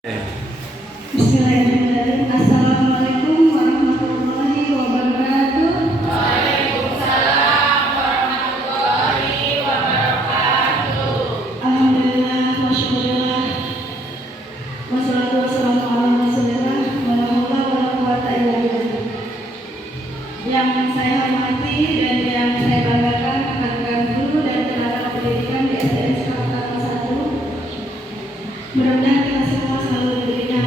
Bismillahirrahmanirrahim. Assalamualaikum warahmatullahi wabarakatuh. Waalaikumsalam warahmatullahi wabarakatuh. Alhamdulillah, masyaallah. Wassalatu wassalamu ala Rasulillah wa la haula wa la quwwata illa billah. Yang saya hormati dan yang saya banggakan rekan-rekan guru dan tenaga pendidikan di SDN Sekarang 1. Mudah-mudahan kita semua selalu diberikan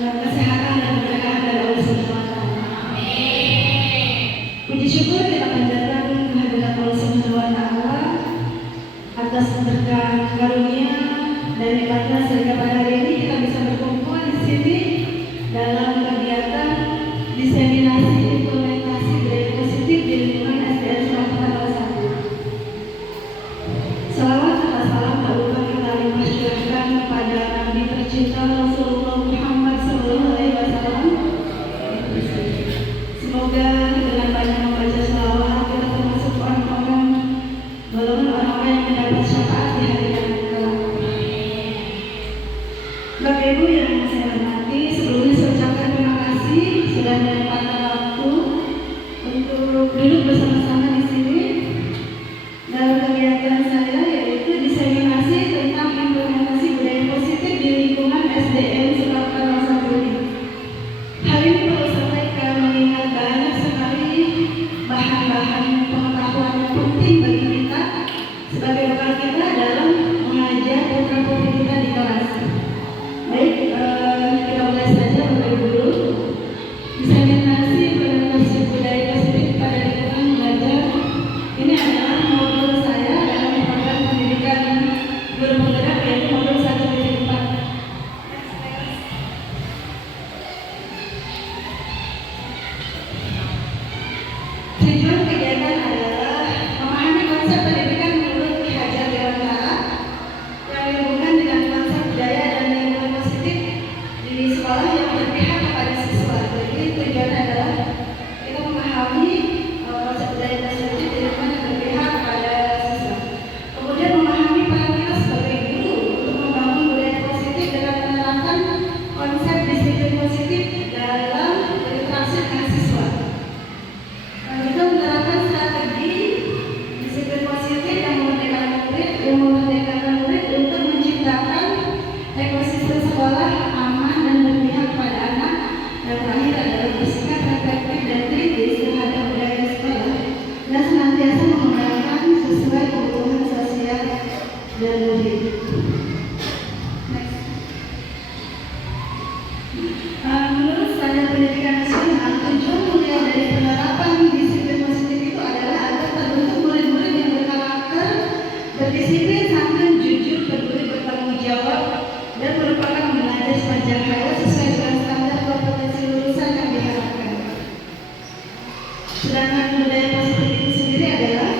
kesehatan dan keberkahan dari Allah Subhanahu wa taala. Amin. Puji syukur kita panjatkan kehadirat Allah Subhanahu wa taala atas berkah karunia dan nikmatnya sehingga pada hari ini kita bisa berkumpul di sini dalam kegiatan diseminasi implementasi budaya positif di lingkungan SDN Surakarta 1. Salawat serta salam tak lupa kita limpahkan kepada Nabi tercinta Rasulullah Muhammad SAW. Semoga dengan banyak membaca salawat kita termasuk orang-orang golongan orang-orang yang mendapat syafaat di hari yang kelak. Bapak Ibu yang saya hormati, sebelumnya saya ucapkan terima kasih sudah menyempatkan waktu untuk duduk bersama-sama di sini dalam kegiatan saya, yaitu diseminasi tentang implementasi budaya positif di lingkungan SDN Surakarta 1 ini. Hal ini perlu sampaikan mengingat banyak sekali bahan-bahan pengetahuan yang penting bagi kita sebagai bekal kita dalam mengajar putra-putri kita di kelas. Baik, kita mulai saja Bapak Ibu guru. Diseminasi implementasi budaya positif pada lingkungan belajar ini adalah modul saya dalam program pendidikan guru penggerak, yaitu modul 1.4. Tujuan kegiatan adalah memahami konsep pendidikan menurut Ki Hajar Dewantara yang dihubungkan dengan konsep budaya dan lingkungan positif di sekolah yang berpihak kepada siswa. Jadi tujuan adalah kita memahami konsep budaya positif di lingkungan yang berpihak kepada siswa. Kemudian memahami peran kita sebagai guru untuk membangun budaya positif dengan menerapkan konsep disiplin positif dalam berinteraksi dengan siswa. Kita menerapkan strategi disiplin positif yang memerdekakan murid untuk menciptakan ekosistem sekolah aman dan berpihak pada anak. Dan terakhir adalah bersikap reflektif dan kritis terhadap budaya sekolah dan senantiasa mengembangkan sesuai kebutuhan sosial dan murid. Menurut standar pendidikan nasional, tujuan mulia dari penerapan disiplin positif itu adalah agar terbentuk murid-murid yang berkarakter, berdisiplin, santun, jujur, peduli, bertanggung jawab, dan merupakan belajar sepanjang hayat sesuai dengan standar kompetensi lulusan yang diharapkan. Sedangkan budaya positif itu sendiri adalah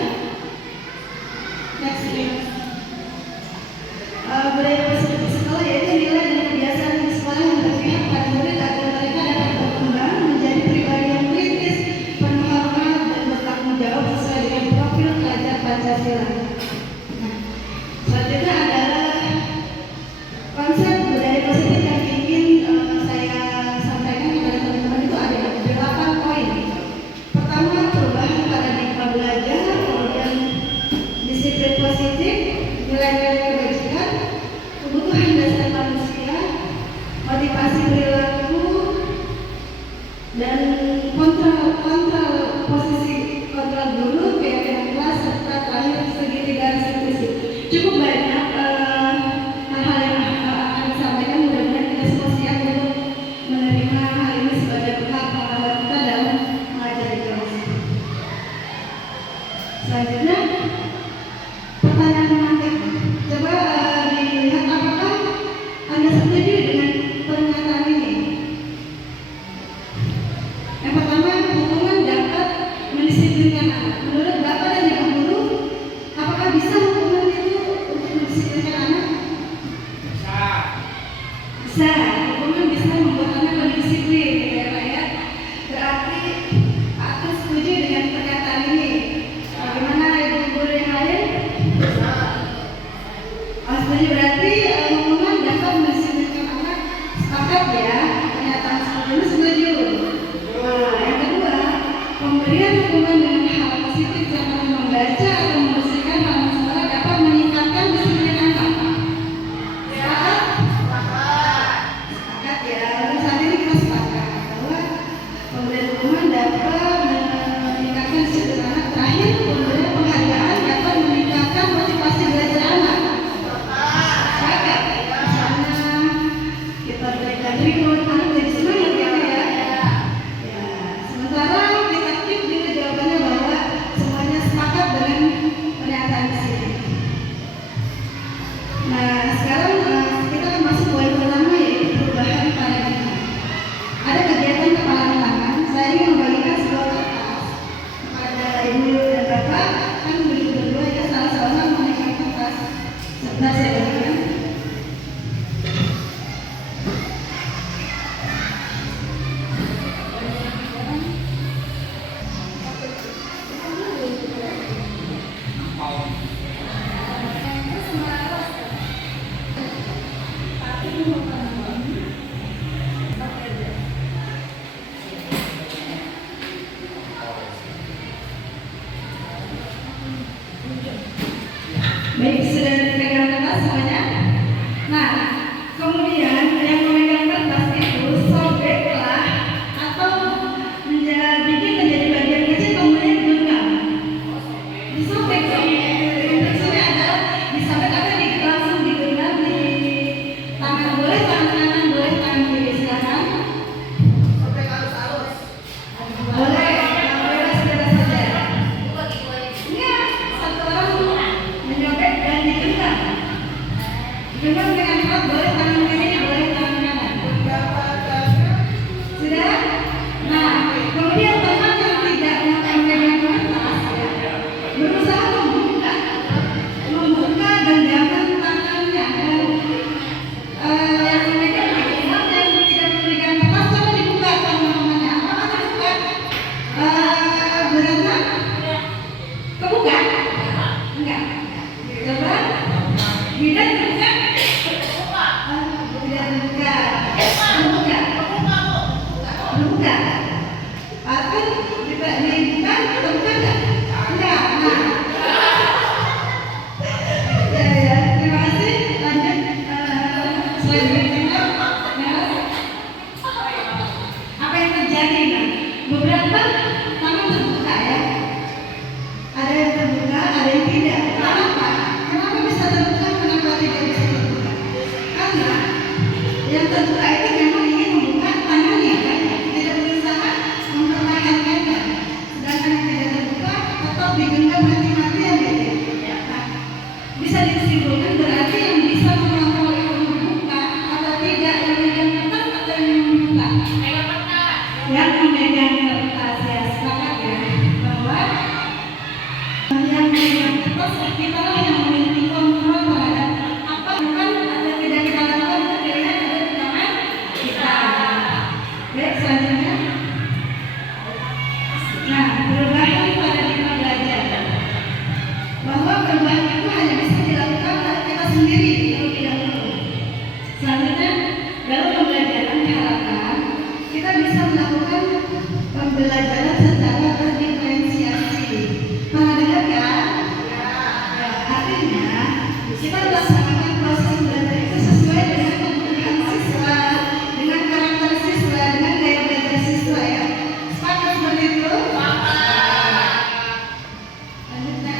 budaya positif di sekolah, yaitu nilai dan kebiasaan di sekolah yang berpihak pada murid agar mereka dapat berkembang menjadi pribadi yang kritis, penuh hormat, dan bertanggung jawab sesuai dengan profil pelajar Pancasila. Selanjutnya adalah konsep budaya positif yang ingin saya sampaikan kepada teman-teman itu ada 8 poin. Pertama, perubahan paradigma belajar, kemudian disiplin positif, nilai-nilai kebajikan, kebutuhan dasar manusia, motivasi perilaku, dan kontrol posisi kontrol guru, keyakinan kelas, serta terakhir segitiga restitusi. Cukup banyak hal-hal yang akan disampaikan. Mudah-mudahan kita semua siap untuk menerima hal ini sebagai bekal pengalaman kita dalam mengajar di kelas. Selanjutnya, pertanyaan menarik. Coba dilihat apakah Anda setuju dengan pernyataan ini. Yang pertama, hukuman dapat mendisiplinkan anak. Menurut Bapak dan Ibu guru, apakah bisa hukuman itu untuk mendisiplinkan anak? Bisa. Hukuman bisa membuat anak lebih disiplin, ya Pak ya. Berarti aku setuju dengan pernyataan ini. Bagaimana Ibu guru yang lain? Setuju, berarti hukuman dapat mendisiplinkan anak sepakat ya, pernyataan seperti ini setuju. Nah, yang kedua, pemberian dukungan dengan hal positif seperti membaca atau membersihkan halaman sekolah dapat meningkatkan disiplin anak. Sepakat ya. Untuk saat ini kita sepakat bahwa pemberian dukungan dapat meningkatkan disiplin anak. Terakhir, pemberian penghargaan dapat meningkatkan motivasi belajar anak. Sepakat. Misalnya kita berikan reward anak jadi semangat gitu ya. Ya, sementara kita keep juga jawabannya bahwa semuanya sepakat dengan pernyataan di sini. Nah, sekarang kita akan masuk poin pertama yaitu perubahan paradigma. Ada kegiatan kepalan tangan. Saya ingin membagikan sebuah kertas kepada ibu dan bapak. Kan berdua ya, salah seorang memegang kertas. Sebentar saya bagikan. Baik, sudah dipegang kertas semuanya. Nah, kemudian yang memegang kertas itu sobeklah atau bikin menjadi bagian kecil kemudian digenggam. Disobek dong. Instruksinya adalah disobek atau langsung digenggam di tangan, boleh tangan kanan, boleh tangan kiri. Silakan. Sobek halus-halus. Boleh. Dengan kuat boleh tangan kiri, boleh tangan kanan. Sudah? Nah, kemudian teman yang tidak memegang kertas ya, berusaha membuka genggaman tangannya. Yang memegang yang tidak memegang kertas coba dibuka tangan-tangannya. Apakah terbuka? Beratnya? Kebuka? Enggak. Coba. Tidak terbuka? Buka. Atau dibuka terbuka enggak? Enggak. Nah. Ya, terima kasih. Lanjut selanjutnya. Apa yang terjadi? Nah, beberapa tangan terbuka ya. Ada yang terbuka, ada yang tidak. Kenapa? Kenapa bisa terbuka? Kenapa tidak bisa terbuka? Karena yang terbuka itu memang ingin membuka tangannya kan, tidak berusaha mempertahankannya. Sedangkan yang tidak terbuka tetap digenggam mati-matian gitu. Nah, bisa disimpulkan berarti yang bisa mengontrol itu membuka atau tidak, yang memegang kertas atau yang membuka? Yang memegang kertas ya, sepakat ya bahwa yang memegang kertas kita lah yang memiliki kontrol terhadap apa kan ada tidak kita lakukan itu pilihan ada di tangan kita. Baik, selanjutnya. Nah, perubahan paradigma belajar. Bahwa perubahan itu hanya bisa dilakukan oleh kita sendiri terlebih dahulu. Selanjutnya, dalam pembelajaran diharapkan kita bisa melakukan pembelajaran secara terdiferensiasi. Pernah dengar kan? Ya, artinya kita melaksanakan proses belajar itu sesuai dengan kebutuhan siswa, dengan karakter siswa, dengan gaya belajar siswa ya. Sepakat seperti itu? Lanjutnya.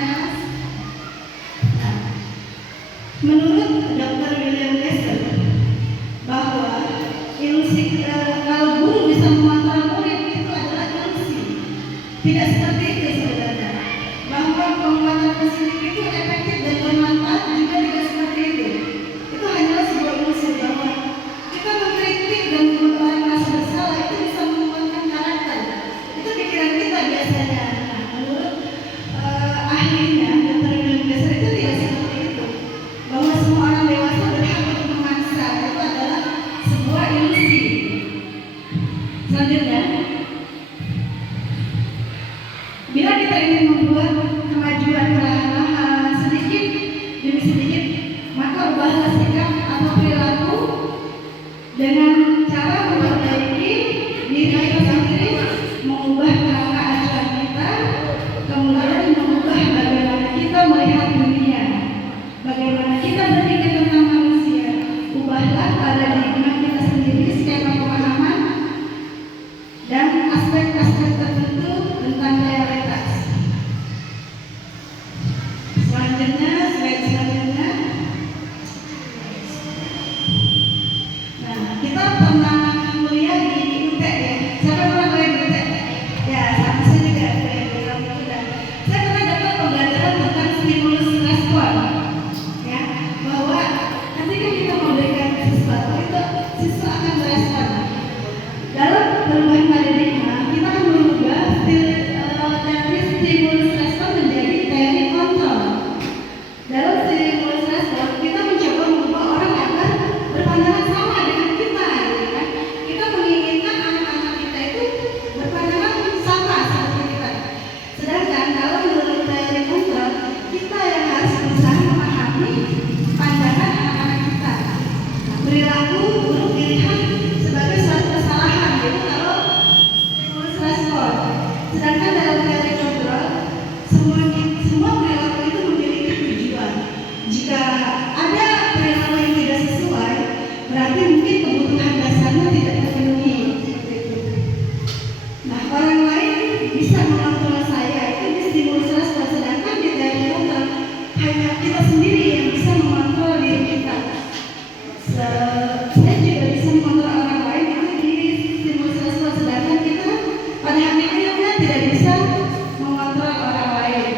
Nah, menurut Dr. William Lesser bahwa ilusi kalau guru bisa mengontrol murid itu adalah ilusi. Tidak seperti itu sebenarnya. Bahwa penguatan positif itu efektif dan bermanfaat juga tidak seperti itu. Itu hanyalah sebuah ilusi bahwa kita mengkritik dan membuat orang merasa bersalah itu bisa menguatkan karakter. Itu pikiran kita biasanya. Nah, menurut ahlinya Dr. William Lesser itu tidak seperti itu. Bahwa semua orang dewasa berhak untuk memaksa itu adalah sebuah ilusi. Selanjutnya, bila kita ingin membuat kemajuan perlahan-lahan sedikit demi sedikit, maka ubahlah sikap atau perilaku dengan rangka memperbaiki diri kita sendiri, mengubah rangka acuan kita, kemudian mengubah bagaimana kita melihat dunia, bagaimana kita berpikir tentang manusia. Ubahlah paradigma kita sendiri, skema pemahaman dan aspek-aspek tertentu tentang realitas. Selanjutnya, slide selanjutnya. Nah, kita pernah kuliah di UT ya. Siapa pernah kuliah di UT? Ya, sama saya juga kuliah di UT. Saya pernah dapat pembelajaran tentang stimulus respon. Ya, bahwa ketika kita memberikan sesuatu itu siswa akan merespon. Dalam perubahan paradigma, kita akan merubah teori stimulus respon menjadi teori kontrol. Dalam stimulus respon, kita mencoba membuat orang agar berpandangan sama dengan kita, gitu kan? Kita menginginkan anak-anak kita itu berpandangan sama seperti kita. Sedangkan kalau menurut teori kontrol, kita yang harus berusaha memahami pandangan anak-anak kita. Perilaku buruk dilihat sebagai suatu kesalahan, gitu kalau stimulus respon. Sedangkan dalam teori kontrol, semua perilaku itu memiliki tujuan. Jika ada perilaku yang tidak sesuai, berarti mungkin kebutuhan dasarnya tidak terpenuhi. Seperti itu. Nah, orang lain bisa mengontrol saya, itu di stimulus respon. Sedangkan di teori kontrol, hanya kita sendiri yang bisa mengontrol diri kita. Saya juga bisa mengontrol orang lain, itu di stimulus respon. Sedangkan kita pada hakikatnya tidak bisa mengontrol orang lain.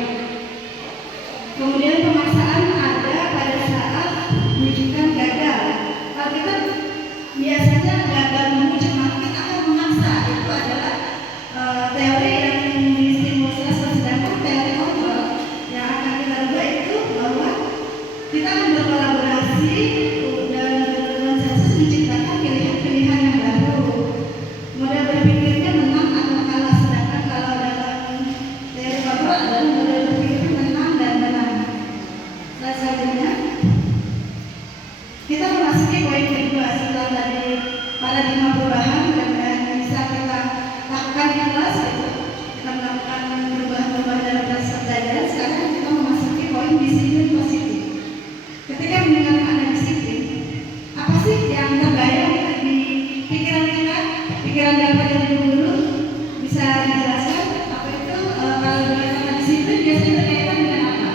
Kemudian pemaksaan ada pada saat rujukan gagal. Kalau kita biasanya gagal memujuk, maka kita akan memaksa. Itu adalah teori yang di stimulus respon. Sedangkan teori kontrol yang akan kita ubah itu bahwa kita akan berkolaborasi dan berkonsensus menciptakan pilihan-pilihan yang baru. Model berpikirnya menang atau kalah. Sedangkan kalau dalam teori kontrol adalah model berpikir menang dan menang. Selanjutnya, kita memasuki poin kedua. Setelah tadi paradigma perubahan dan bisa kita lakukan di kelas, itu kita melakukan perubahan-perubahan dalam proses pembelajaran. Sekarang kita memasuki poin disiplin positif. Ketika mendengarkan ada disiplin, apa sih yang terbayang di pikiran kita? Pikiran dapat dari dulu bisa dijelaskan apa itu kalau dengan kata disiplin biasanya berkaitan dengan apa?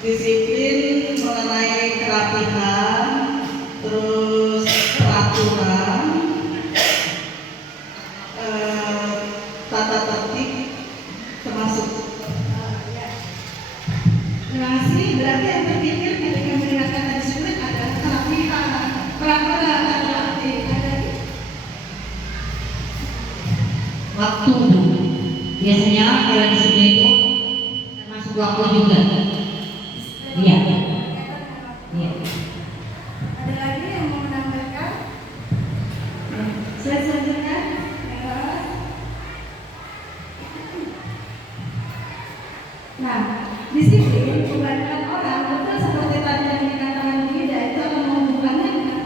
Disiplin mengenai kerapihan, terus peraturan, tata tertib, termasuk. Terima kasih. Berarti yang terpikir ketika mendengar kata disiplin adalah kerapihan, peraturan, tata tertib. Waktu. Biasanya dalam disiplin itu termasuk waktu juga. Iya. Iya. Ada lagi yang mau menambahkan? Slide selanjutnya. Nah, disiplin kebanyakan orang betul seperti tadi yang dikatakan Bida itu akan menghubungkannya dengan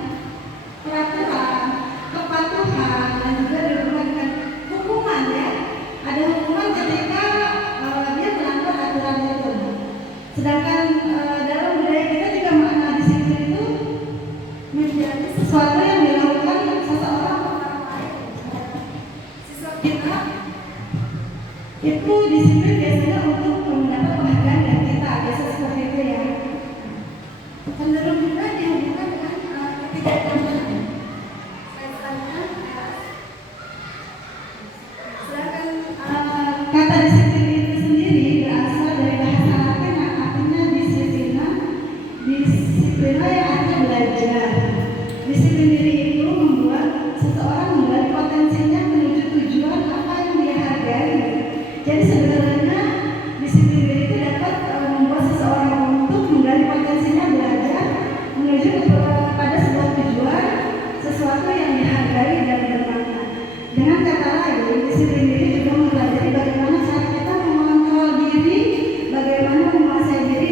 peraturan, kepatuhan, dan juga dihubungkan dengan hukuman ya. Ada hukuman ketika dia melanggar aturan itu. Sedangkan dalam budaya kita juga makna disiplin itu menjadi sesuatu yang dilakukan seseorang orang lain. Siswa kita itu disiplin biasanya untuk mendapat penghargaan dari kita, biasa seperti itu ya. Cenderung juga dihubungkan dengan ketidaknyamanan. Sedangkan kata disiplin itu sendiri berasal dari bahasa Latin yang artinya disiplina. Disiplina yang artinya belajar. Disiplin diri itu membuat seseorang menggali potensinya menuju tujuan apa yang dia hargai. Jadi sebenarnya disiplin diri itu dapat membuat seseorang untuk menggali potensinya belajar menuju kepada sebuah tujuan, sesuatu yang dihargai dan bermakna. Dengan kata lain, disiplin diri juga mempelajari bagaimana cara kita mengontrol diri, bagaimana menguasai diri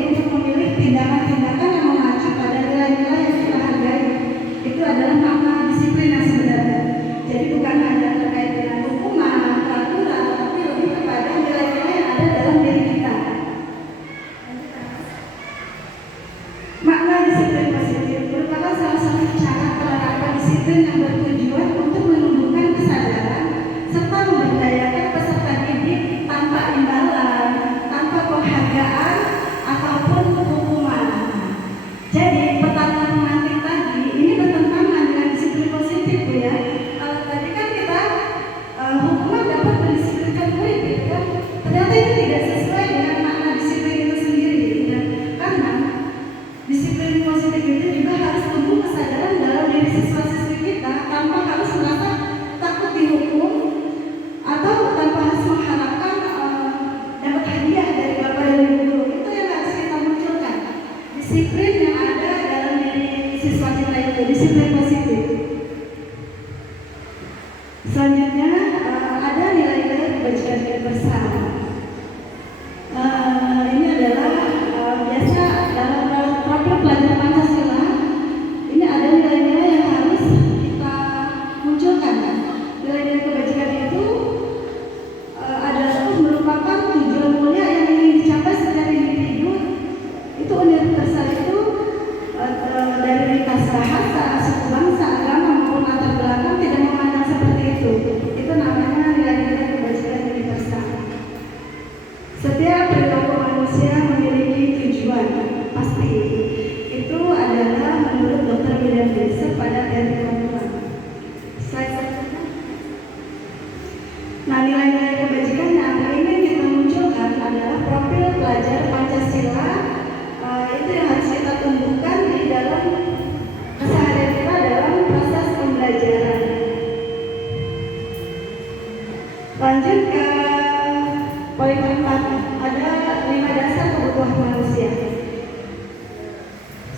Poin keempat, ada 5 dasar kebutuhan manusia.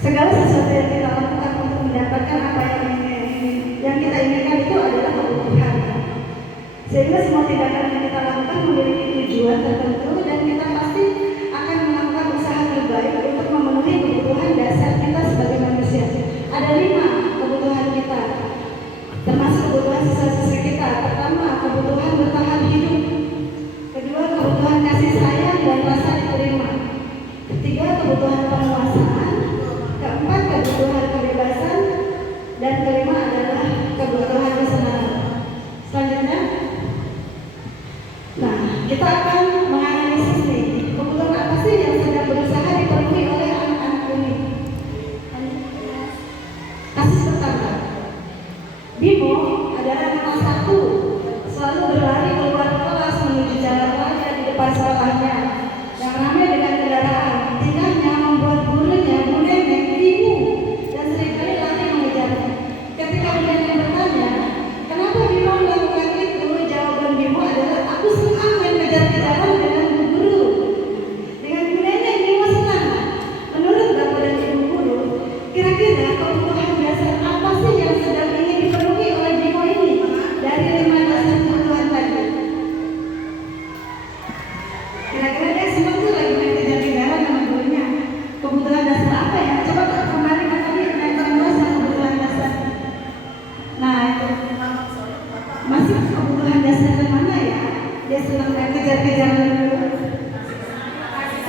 Segala sesuatu yang kita lakukan untuk mendapatkan apa yang kita inginkan itu adalah kebutuhan. Sehingga semua tindakan yang kita lakukan memiliki tujuan tertentu dan kita pasti akan melakukan usaha terbaik untuk memenuhi kebutuhan dasar kita sebagai manusia. Ada 5 kebutuhan kita, termasuk kebutuhan sisa-sisa kita. Pertama, kebutuhan bertahan hidup. Kedua, kebutuhan kasih sayang dan rasa diterima. Ketiga, kebutuhan penguasaan. Keempat, kebutuhan kebebasan. Dan kelima adalah kebutuhan kesenangan. Selanjutnya, nah, kita akan menganalisis nih, kebutuhan apa sih yang sedang berusaha dipenuhi oleh anak-anak ini. Kasus pertama, Bimo adalah kelas 1, selalu berlari keluar kelas menuju jalan raya di depan sekolahnya yang ramai dengan kendaraan. Tingkahnya membuat gurunya, Bu Nenek, bingung dan seringkali lari mengejarnya. Ketika Bu Nenek bertanya, kenapa Bimo melakukan itu? Jawaban Bimo adalah, aku senang main kejar-kejaran dengan Bu Guru. Dengan Bu Nenek, Bimo senang. Menurut Bapak dan Ibu Guru, kira-kira kebutuhan dasar apa sih yang sedang ingin dipenuhi oleh Bimo ini dari 5 dasar kebutuhan tadi? Kira-kira dia senang tuh lagi main kejar-kejaran sama gurunya. Kebutuhan dasar apa ya? Coba kemarin kan tadi nempel sama kebutuhan dasar. Nah, itu masih kebutuhan dasar ke mana ya? Dia senang main kejar-kejaran dulu. Kasih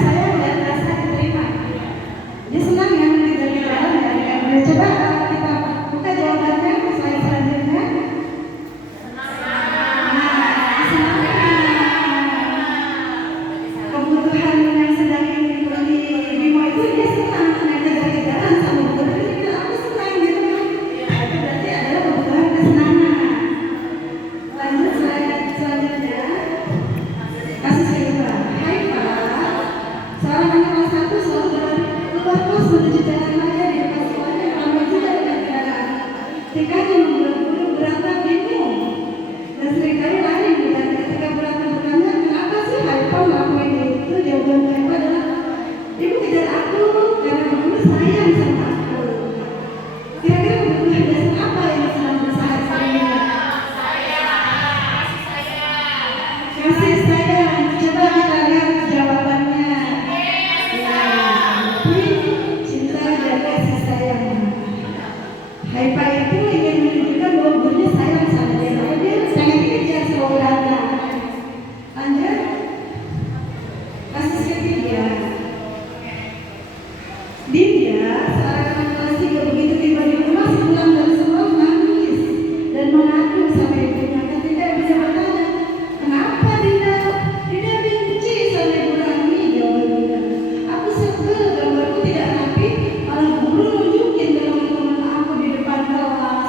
sayang dan rasa diterima. Dia senang ya main kejar-kejaran ya. Coba kita buka jawabannya slide selanjutnya. Kebutuhan yang sedang ingin dipenuhi Bimo itu dia senang main kejar-kejaran sama guru. Dia bilang, aku senang gitu kan. Nah, itu berarti adalah kebutuhan kesenangan. Lanjut slide selanjutnya. Kasus kedua, Haifa, seorang anak kelas 1 selalu berlari keluar kelas menuju jalan raya di depan sekolahnya yang ramai juga dengan kendaraan. Tingkahnya membuat guru berantak bingung dan seringkali lari. Dan ketika berantak bertanya, kenapa sih Haifa melakukan itu? Jawaban Haifa adalah, ibu kejar aku karena guru sayang sama aku. Kira-kira kebutuhan dasar apa yang sedang berusaha ini? Kasih sayang. Coba kita lihat jawabannya. Ya, cinta dan kasih sayang. Haifa itu ingin menunjukkan bahwa gurunya sayang sama dia. Makanya dia sangat dikejar sama beranda. Lanjut. Kasus ketiga, Dinda, seorang anak kelas 3, begitu tiba di rumah sepulang dari sekolah nangis dan mengadu sama ibunya. Ketika ibunya bertanya, kenapa Dinda? Dinda benci sama Ibu Rani. Jawab Dinda, aku sebel gambarku tidak rapi, malah guru nunjukin ke teman-teman aku di depan kelas.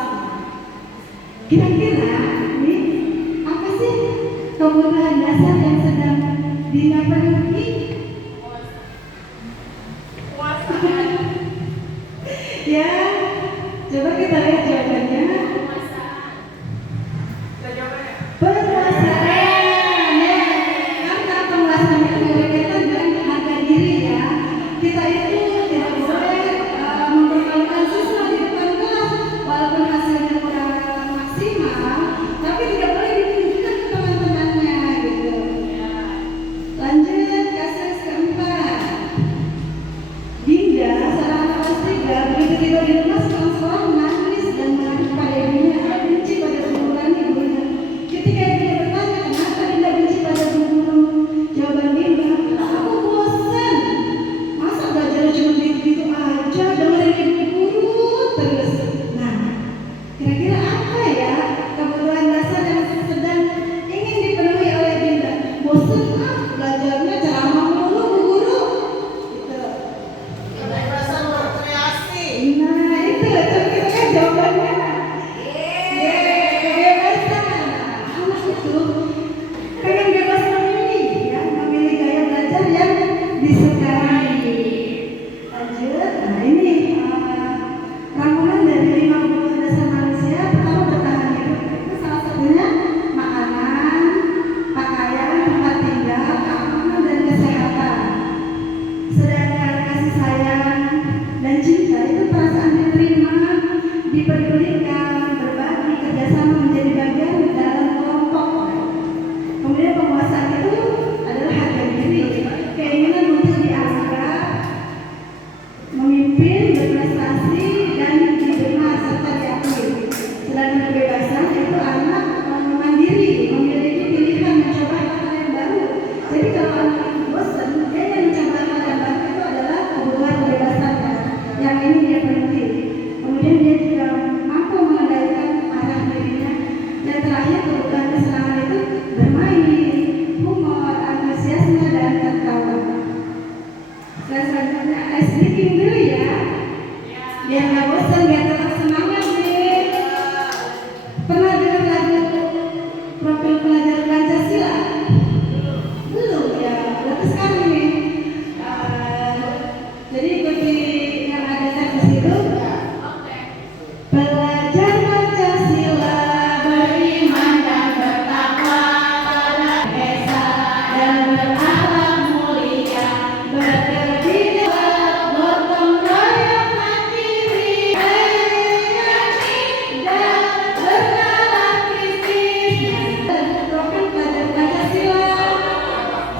Kira-kira nih, apa sih kebutuhan dasar yang sedang Dinda penuhi? Ya, coba kita lihat jawabannya. Penguasaan, ya. Karena penguasaan itu berkaitan dengan harga diri ya. Kita itu tidak boleh mempermalukan siswa di depan kelas, walaupun hasilnya kurang maksimal, tapi tidak boleh ditunjukkan ke teman-temannya gitu. Lanjut kasus keempat, Dinda, seorang anak kelas 3, begitu tiba di rumah sekolah nangis dan menangis pada ibunya. Dia benci pada perbuatan ibunya. Ketika ibunya sendiri, memiliki pilihan mencoba hal yang baru. Jadi kalau anak bosan, dia yang mencoba hal yang baru itu adalah kebutuhan kebebasannya yang ini dia penuhi. Kemudian dia juga mampu mengendalikan arah dirinya. Dan terakhir kebutuhan kesenangan itu bermain, humor, antusiasme, dan tertawa. Selanjutnya ice breaking dulu ya, biar nggak bosan, biar tetap semangat nih. Pernah dengar lagu Profil Pelajar Pancasila? Belum ya, berarti sekarang nih. Jadi ikuti yang ada di situ. Pelajar Pancasila beriman dan bertakwa pada esa dan berakhlak mulia, berdiri gotong royong mandiri, dan bernalar kritis. Profil Pelajar Pancasila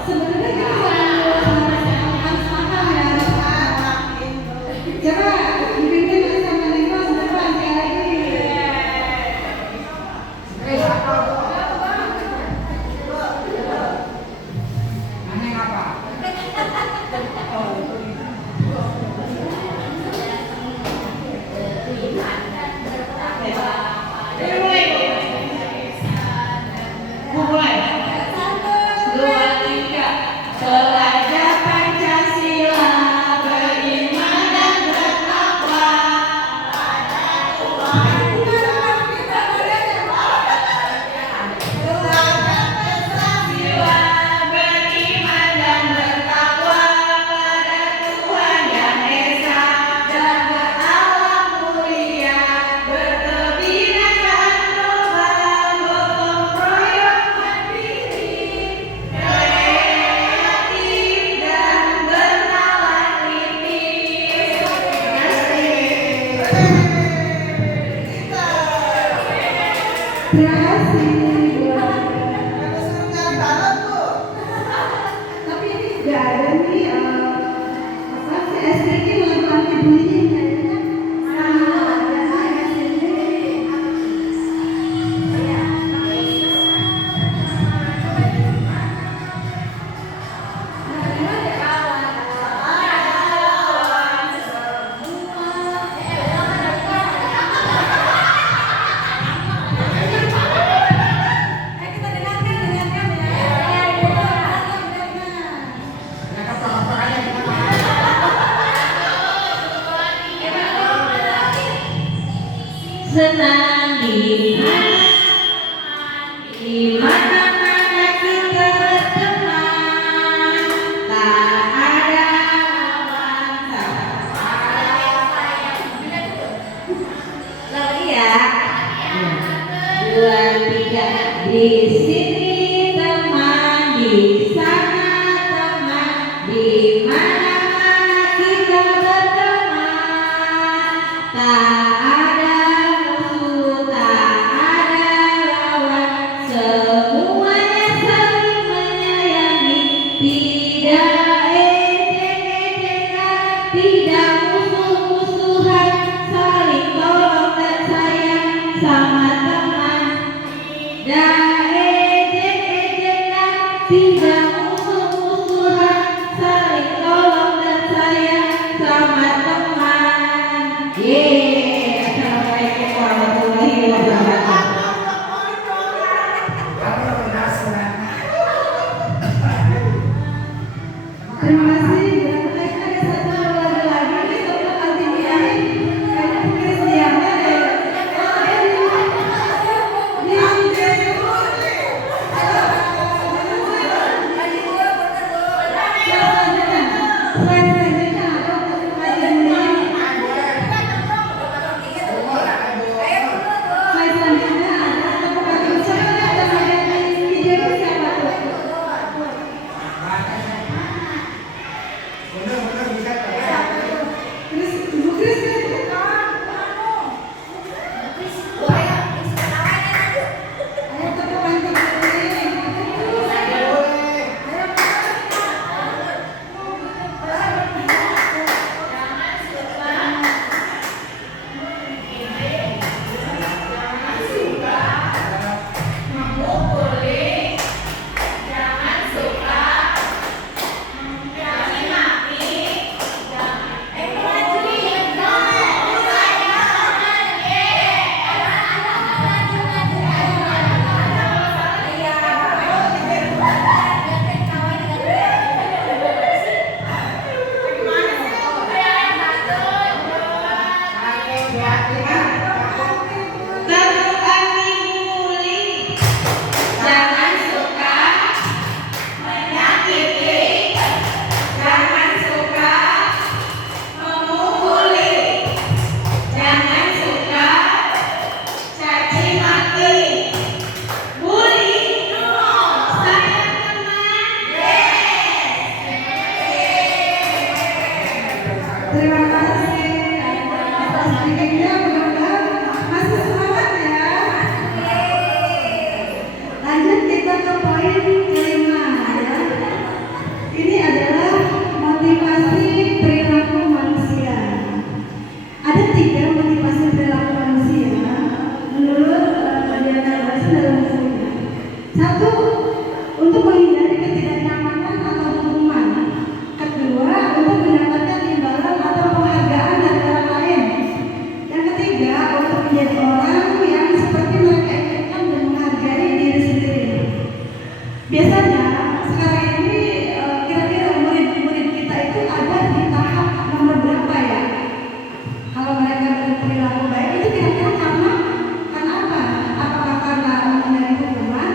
sebenarnya kita harus paham ya. Coba dipimpin oleh sama Nengkos depan sekali lagi. Pelajar Pancasila beriman dan bertakwa pada Tuhan. Pelajar Pancasila beriman dan bertakwa pada Tuhan Yang Esa dan berakhlak mulia, berkebinekaan global, gotong royong mandiri, kreatif dan bernalar kritis. Terima kasih buat. Tapi ini nggak ada nih apa sih SDK melakukan bullying kayaknya sama ada SDK. Senang di mana kita berteman, tak ada lawan, lagi ya. 2, 3. Di sini teman, di sana teman, di mana-mana kita berteman, tak ada musuh, tak ada lawan, semuanya saling menyayangi, tidak ejek-ejekan, tidak musuh-musuhan, saling tolong dan sayang sama teman. Tidak ejek-ejekan, tidak musuh-musuhan, saling tolong dan sayang sama teman. Assalamualaikum warahmatullahi wabarakatuh. Terima kasih. Ada satu lagu lagi nih sebelum nanti diakhiri. Kayaknya mungkin siangnya deh. Selanjutnya ada untuk kajian ini. Selanjutnya ada untuk kajian. Siapa yang ada bagian video itu siapa tuh? Satu, untuk menghindari ketidaknyamanan atau hukuman. Kedua, untuk mendapatkan imbalan atau penghargaan dari orang lain. Yang ketiga, untuk menjadi orang yang seperti mereka inginkan dan menghargai diri sendiri. Biasanya sekarang ini kira-kira murid-murid kita itu ada di tahap nomor berapa ya? Kalau mereka berperilaku baik itu kira-kira karena apa? Apakah karena menghindari hukuman?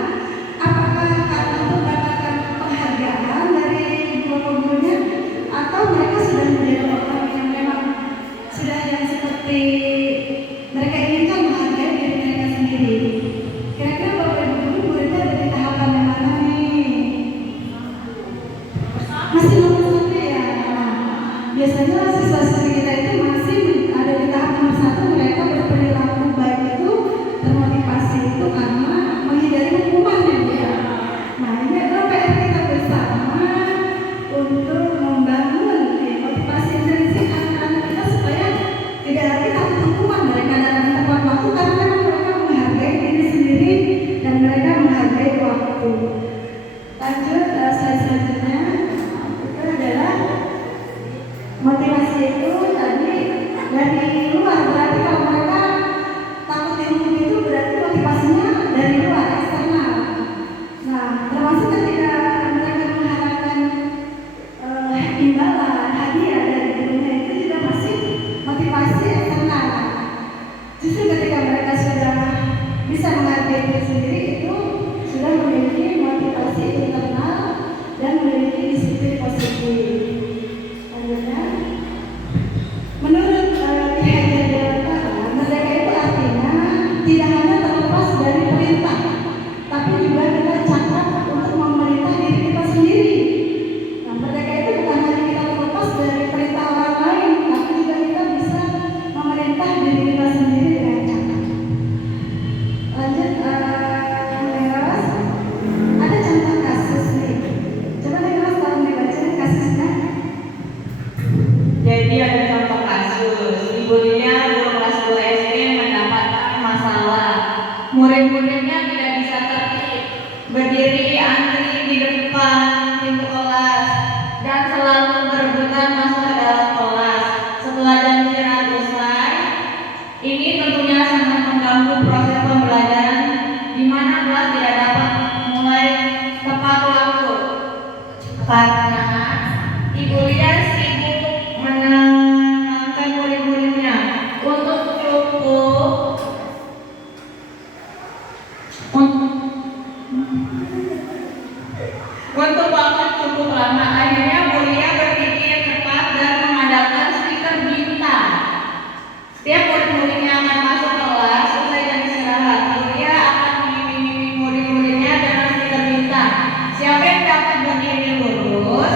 Apakah karena untuk mendapatkan penghargaan dari guru-gurunya? Atau mereka sudah menjadi orang yang memang sudah yang seperti mereka inginkan menghargai diri mereka sendiri? Kira-kira Bapak Ibu Guru muridnya ada di tahapan yang mana nih? Masih nomor satu ya? Biasanya siswa-siswi kita itu masih ada di tahap nomor satu, mereka berperilaku baik itu termotivasi itu karena menghindari hukuman ya. Nah ini adalah PR kita bersama untuk membangun motivasi intrinsik anak-anak kita supaya tidak lagi takut hukuman mereka dalam tepat waktu karena mereka menghargai diri sendiri dan mereka menghargai waktu. Lanjut slide selanjutnya itu adalah motivasi itu tadi dari luar, berarti kalau mereka takut dihukum itu berarti motivasinya dari luar, eksternal. Nah, termasuk ketika mereka mengharapkan imbalan, hadiah dari gurunya itu juga masih motivasi eksternal. Justru ketika mereka sudah bisa menghargai diri sendiri itu sudah memiliki motivasi internal dan memiliki disiplin positif. Lanjutnya, menurut Ki Hajar Dewantara, merdeka itu artinya tidak hanya terlepas dari perintah, tapi juga kita cakap untuk memerintah diri kita sendiri. Nah, merdeka itu bukan hanya kita terlepas dari perintah orang lain, tapi juga kita bisa memerintah diri kita sendiri dengan cakap. Lanjut, Leras, ada contoh kasus nih. Coba Leras tolong dibaca kasusnya. Jadi ada contoh kasus, Ibu Lia guru kelas 2 SD mendapatkan masalah. Murid-muridnya tidak bisa tertib, berdiri antri di depan pintu kelas dan selalu berebutan masuk ke dalam kelas. Setelah jam istirahat usai, ini tentunya sangat mengganggu proses pembelajaran di mana kelas tidak dapat mulai tepat waktu karena Ibu Lia sibuk menenangkan murid-muridnya untuk waktu cukup lama. Akhirnya Bu Lia berpikir cepat dan mengadakan stiker bintang. Setiap murid-muridnya akan masuk kelas usai jam istirahat, Bu Lia akan mengiming-iming murid-muridnya dengan stiker bintang. Siapa yang dapat berdiri lurus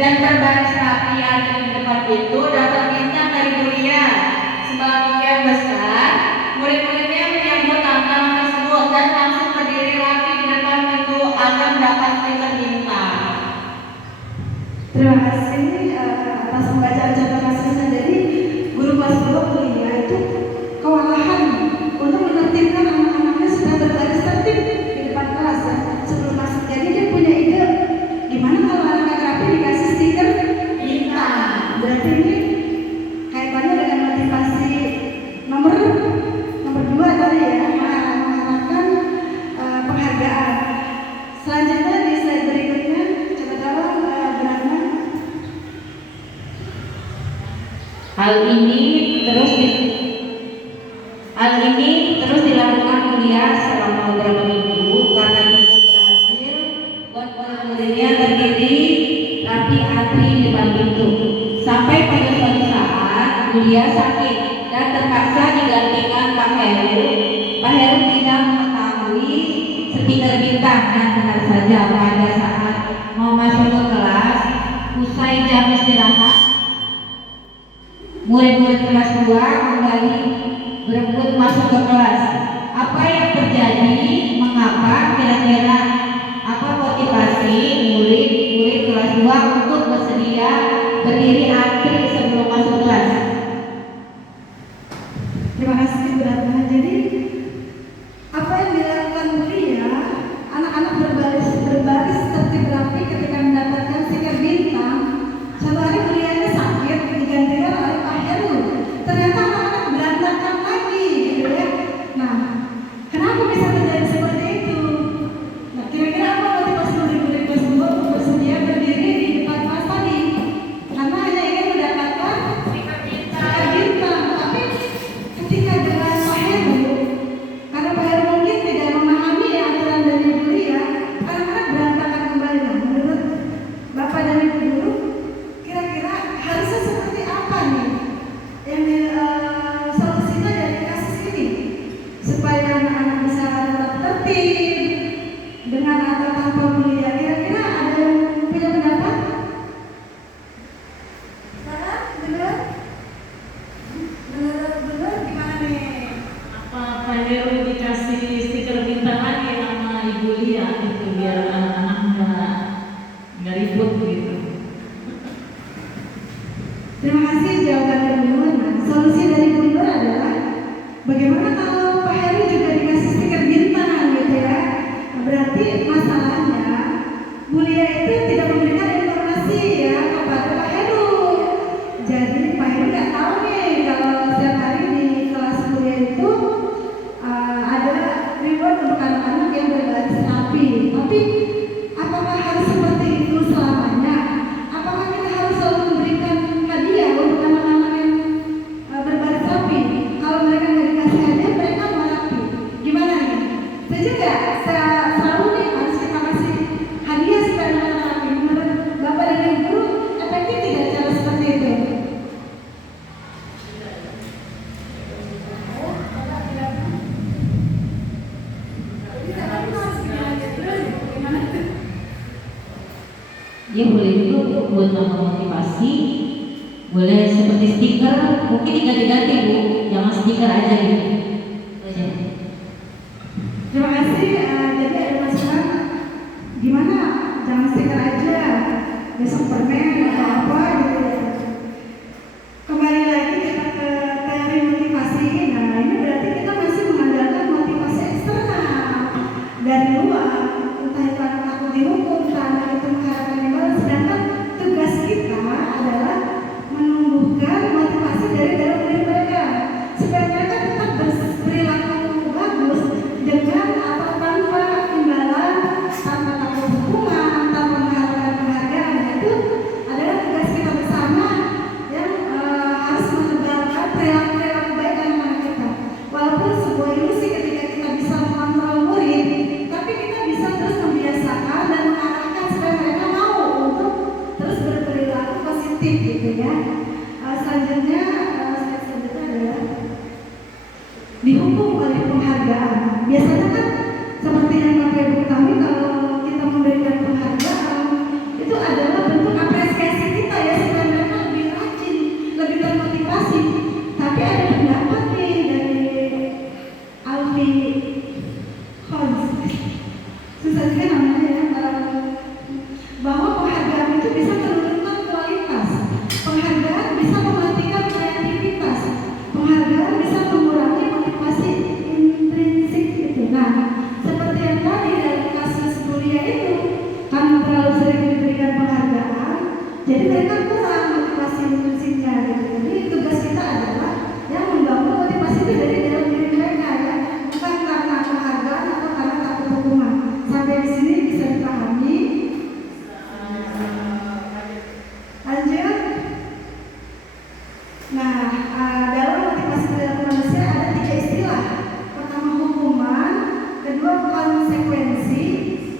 dan berbaris rapi antri di depan pintu dapat bintang dari Bu Lia. Sebagian besar murid-muridnya menyambut tantangan tersebut dan langsung berdiri rapi di depan pintu agar dapat stiker bintang. Terima kasih atas pembacaan contoh kasusnya. Jadi guru kelas 2 kuliah itu kewalahan untuk menertibkan anak-anaknya sudah berbaris tertib di depan kelas ya, sebelum masuk. Jadi dia punya ide gimana kalau anak-anak rapi dikasih stiker bintang. Berarti ini kaitannya dengan motivasi nomor 2 tadi ya, mengharapkan penghargaan. Selanjutnya di slide berikutnya coba tolong Brahma. Hal ini terus dilakukan kuliah selama beberapa minggu karena cukup berhasil buat murid-muridnya berdiri rapi antri di depan pintu. Sampai pada suatu saat kuliah sakit dan terpaksa digantikan Pak Heru. Pak Heru tidak mengetahui stiker bintang dan benar saja pada saat mau masuk ke kelas usai jam istirahat, murid-murid kelas 2 kembali berebut masuk ke kelas. Apa yang terjadi? Mengapa? Kira-kira apa motivasi murid-murid kelas 2 untuk bersedia berdiri antri sebelum masuk kelas? Terima kasih Bu Ratna. Jadi apa yang dilakukan Bu Lia, Ya boleh juga Bu, buat nama motivasi. Boleh seperti stiker, mungkin diganti-ganti Bu, jangan stiker aja gitu. Itu aja. Terima kasih. Jadi ada masukan gimana? Jangan stiker aja. Besok permen atau apa gitu ya. Kembali lagi kita ke teori motivasi. Nah ini berarti kita masih mengandalkan motivasi eksternal dari luar. Entah itu anak takut dihukum, entah anak itu mengharapkan imbalan. Sedangkan tugas kita adalah menumbuhkan motivasi dari dalam diri mereka supaya mereka tetap berperilaku bagus dengan atau tanpa imbalan, tanpa takut hukuman, tanpa mengharapkan penghargaan. Itu adalah tugas kita bersama yang harus menebarkan perilaku baik anak-anak kita. Walaupun sebuah ilusi ketika kita bisa mengontrol murid, tapi kita bisa terus membiasakan dan mengarahkan supaya mereka mau untuk terus berperilaku positif gitu ya. Selanjutnya adalah dihukum oleh penghargaan. Biasanya kan seperti yang Bapak Ibu ketahui, kalau kita memberikan penghargaan itu adalah bentuk apresiasi kita ya, supaya mereka lebih rajin, lebih termotivasi. Tapi ada pendapat nih dari Alfi Hons, susah juga namanya ya, bahwa penghargaan itu bisa menurunkan kualitas. Penghargaan bisa mematikan kreativitas. Penghargaan bisa mengurangi motivasi intrinsik gitu. Nah, seperti yang tadi dalam kasus kuliah itu, kan terlalu sering diberikan penghargaan, jadi mereka kurang motivasi intrinsiknya gitu. Jadi tugas kita adalah yang membangun motivasi itu dari dalam diri mereka ya, bukan karena penghargaan atau karena takut hukuman. Sampai di sini bisa dipahami. Lanjut. Nah, dalam motivasi perilaku manusia ada 3 istilah. Pertama hukuman, kedua konsekuensi,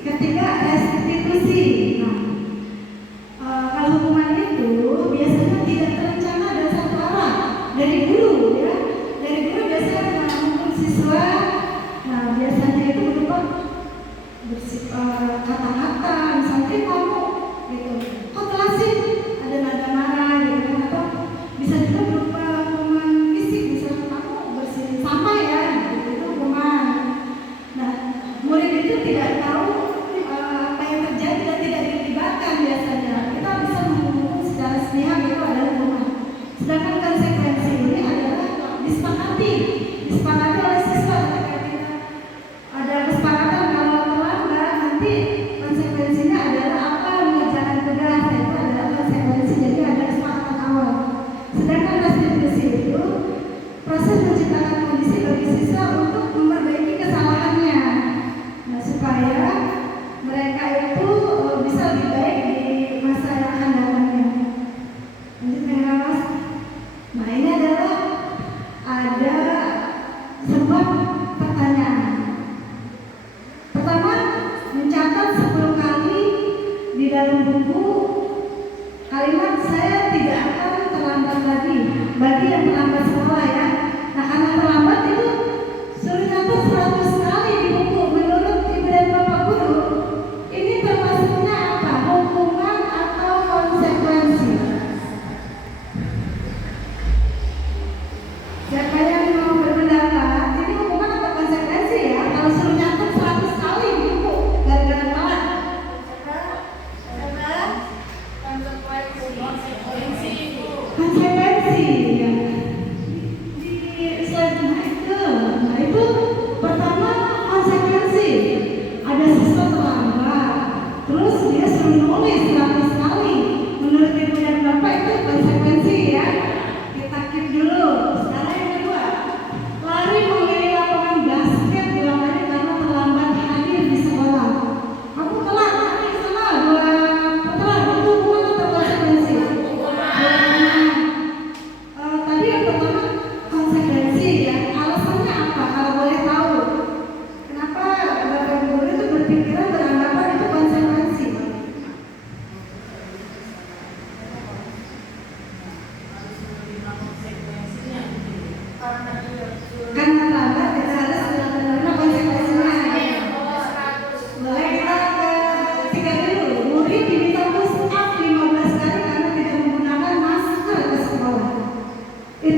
ketiga restitusi. Nah, kalau hukuman itu biasanya tidak terencana dan satu arah dari guru ya. Dari guru biasanya menghukum siswa. Nah, biasanya itu berupa kata-kata, misalnya kamu gitu. Kok telat sih? Ada nada marah gitu kan, atau bisa juga berupa hukuman fisik, misalnya kamu bersihin sampah ya, gitu, itu hukuman. Nah, murid itu tidak tahu apa yang terjadi dan tidak dilibatkan biasanya. Kita bisa menghukum secara sepihak, itu adalah hukuman. Sedangkan konsekuensi ini adalah disepakati oleh siswa. Ketika kita ada kesepakatan kalau terlambat, nanti konsekuensinya adalah apa, mengerjakan tugas, itu adalah konsekuensi. Jadi ada kesepakatan awal. Sedangkan restitusi itu proses menciptakan kondisi bagi siswa untuk memperbaiki kesalahannya. Nah, supaya mereka itu bisa lebih baik di masa yang akan datangnya. Lanjut Mas. Nah, ini adalah ada sebuah pertanyaan. Pertama, mencatat 10 kali di dalam buku kalimat saya tidak akan terlambat lagi. Bagi yang terlambat sekolah ya. Nah, karena terlambat itu suruh catat 100 kali di buku. Menurut Ibu dan Bapak Guru, ini termasuknya apa? Hukuman atau konsekuensi? Siapa yang mau berpendapat? Ini hukuman atau konsekuensi ya? Kalau suruh catat 100 kali di buku gara-gara telat. Konsekuensi ya.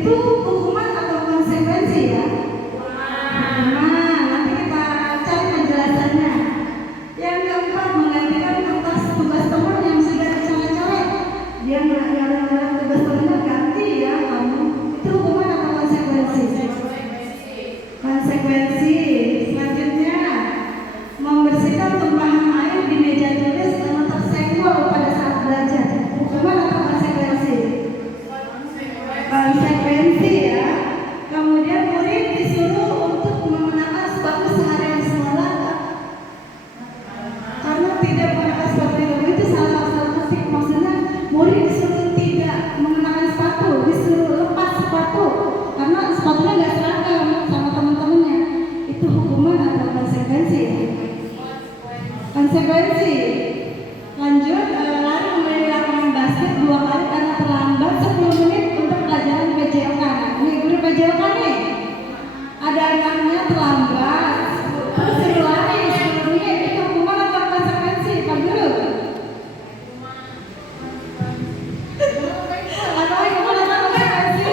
Itu hukuman atau konsekuensi ya? Nah, nanti kita cari penjelasannya. Yang keempat, menggantikan tugas teman yang sudah dicoret-coret. Dia dalam tugas temannya ganti ya kamu. Itu hukuman atau konsekuensi? Konsekuensi. Selanjutnya, membersihkan tumpahan air di meja tulis karena tersenggol pada saat belajar. Hukuman atau konsekuensi? Konsekuensi ya. Kemudian murid disuruh untuk mengenakan sepatu seharian di sekolah karena tidak mengenakan sepatu itu salah satu sih, maksudnya murid disuruh tidak mengenakan sepatu, disuruh lepas sepatu karena sepatunya nggak seragam sama teman-temannya. Itu hukuman atau konsekuensi? Konsekuensi. Lanjut, lari memilih lapangan basket 2 kali karena terlambat 10 menit untuk pelajaran PJOK. Ini guru PJOK nih, ada anaknya terlambat, terus suruh lari 10 menit. Itu hukuman atau konsekuensi, Pak Guru? Atau hukuman atau konsekuensi?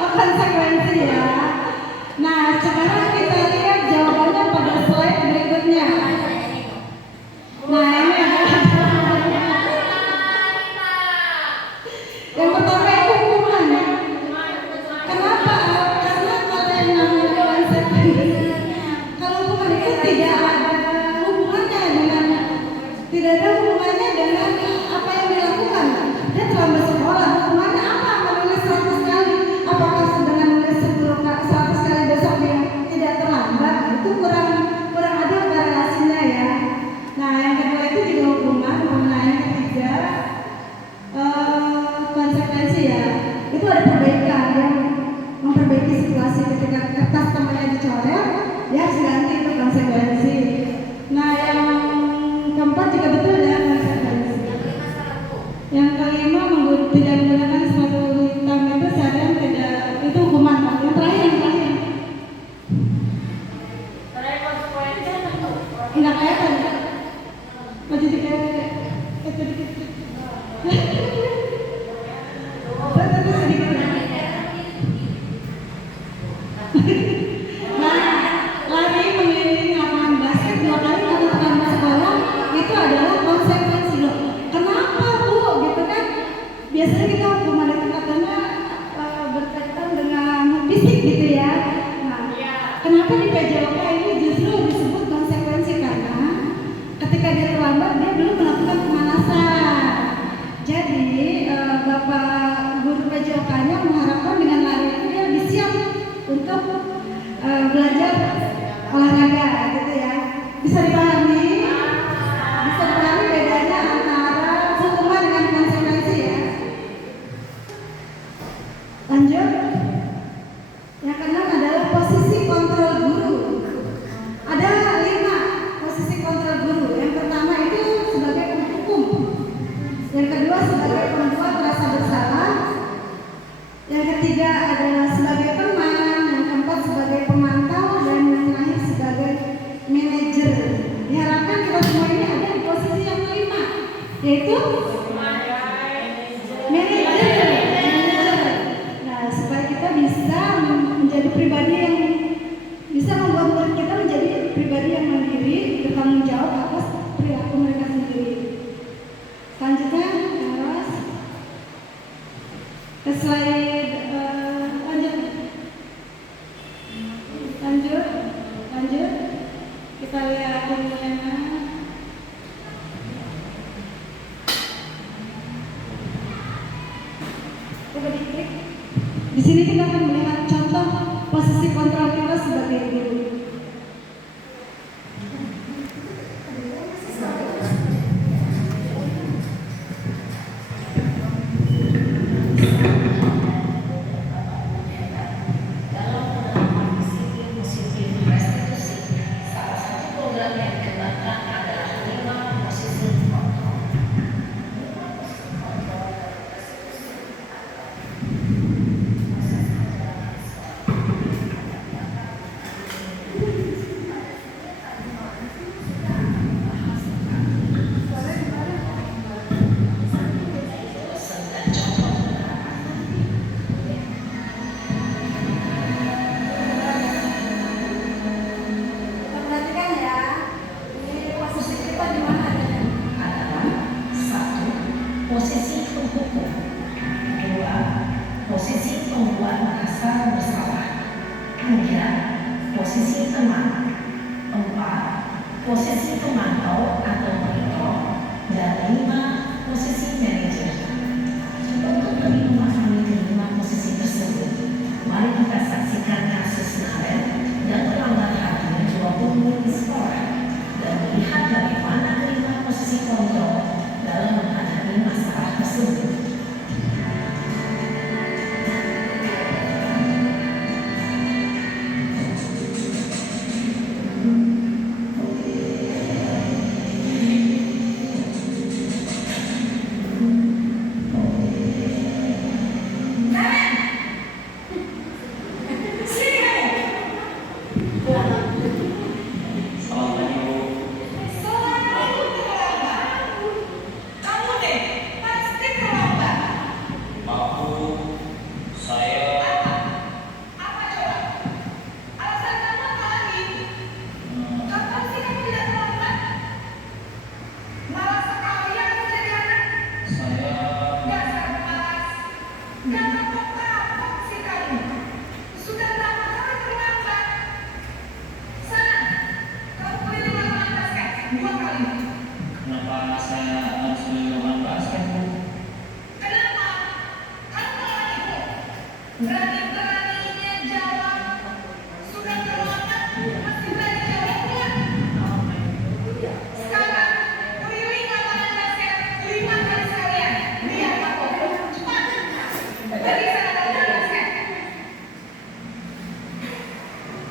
Oh, konsekuensi ya. Nah, sekarang kita lihat jawabannya pada slide berikutnya. Nah, ini adalah jawabannya. Yang pertama itu hukuman. Kenapa? Karena kalau yang namanya konsekuensi, kalau hukuman itu tidak ada hubungannya dengan apa yang dilakukan. Dia terlambat sekolah, hukumannya apa? Menulis 100 kali. Apakah dengan menulis 100 kali besok dia tidak terlambat? Itu kurang ada korelasinya ya. Nah, yang kedua itu juga hukuman. Nah, yang ketiga konsekuensi ya. Itu ada perbaikan yang memperbaiki situasi ketika kertas temannya dicoret, dia harus ganti, itu konsekuensi. Nah, yang keempat juga betul ya, konsekuensi. Yang kelima, tidak menggunakan sepatu hitam itu seharian tidak, itu hukuman. Yang terakhir. Enggak kelihatan ya? Oh, jadi kayak itu dikit. Nah, lari mengelilingi lapangan basket 2 kali karena terlambat sekolah itu adalah konsekuensi loh. Kenapa Bu? Gitu kan? Biasanya kita hukuman itu katanya berkaitan dengan fisik gitu ya. Nah, kenapa di PJOK ini justru disebut konsekuensi? Karena ketika dia terlambat dia belum melakukan pemanasan. Jadi Bapak guru PJOK-nya mengharapkan dengan lari itu dia lebih siap untuk belajar olahraga gitu ya. Bisa dipahami? Bisa dipahami bedanya antara hukuman dengan konsekuensi ya. Lanjut. Yang keenam adalah posisi kontrol guru. Ada 5 posisi kontrol guru. Yang pertama itu sebagai penghukum. Yang kedua sebagai pembuat rasa bersalah. Yang ketiga adalah sebagai teman. Yang keempat sebagai pemantau. Dan yang terakhir sebagai manajer. Diharapkan kita semua ini ada di posisi yang kelima, yaitu manajer. Nah, supaya kita bisa menjadi pribadi yang bisa membuat murid kita menjadi pribadi yang mandiri, bertanggung jawab atas perilaku mereka sendiri. Selanjutnya, terus ke slide lanjut. Kita lihat ini. Coba diklik. Di sini kita akan melihat contoh posisi kontrol kita sebagai guru. posisi pemantau atau monitor, dan 5 posisi manajer. Untuk lebih memahami kelima posisi tersebut, mari kita saksikan kasus kemarin dan terlambat hadir 20 menit di sekolah dan melihat bagaimana kelima posisi kontrol dalam menghadapi masalah tersebut. Kenapa saya harus melakukan basket, Bu? Berani-beraninya jawab, sudah terlambat, masih berani jawab pula. Sekarang, keliling lapangan basket 5 kali sekalian. Lihat aku, cepat. Beri sana lapangan basket.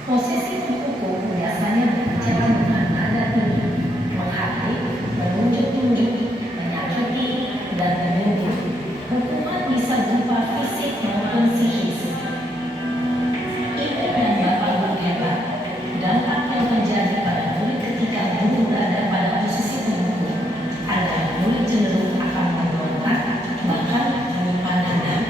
Posisi terkukuh biasanya berbicara dengan nada tinggi, menghakimi, menunjuk-nunjuk, menyakiti, dan menyindir. Hukuman bisa berupa fisik maupun psikis. Ibu dan bapak guru hebat, dampak yang terjadi pada murid ketika guru berada pada posisi terkukuh adalah murid cenderung akan memberontak, bahkan menyimpan dendam.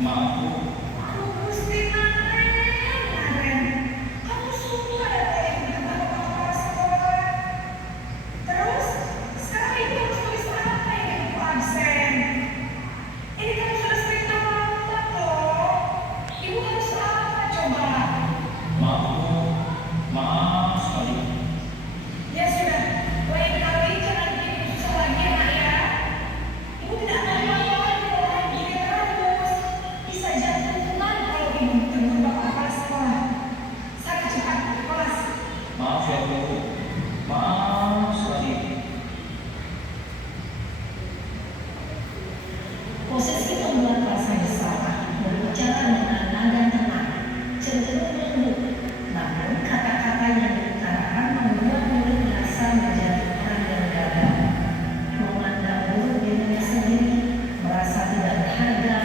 Maaf, Bu. Maaf, Bu. Maaf sekali. Ya sudah, lain kali jangan bikin susah lagi ya, Nak ya. Ibu tidak akan apa-apa kalau orang gini terus. Bisa jantungan kalau ibu tegur bapak kepala sekolah. Sana cepat ke kelas. Maaf ya, Bu. Maaf sekali. Posisi membuat rasa bersalah, berbicara dengan nada tenang, cenderung lembut. Namun kata-kata yang diutarakan membuat murid merasa menjadi orang yang gagal, memandang buruk dirinya sendiri, merasa tidak berharga,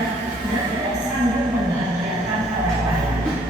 dan tidak sanggup membahagiakan orang lain.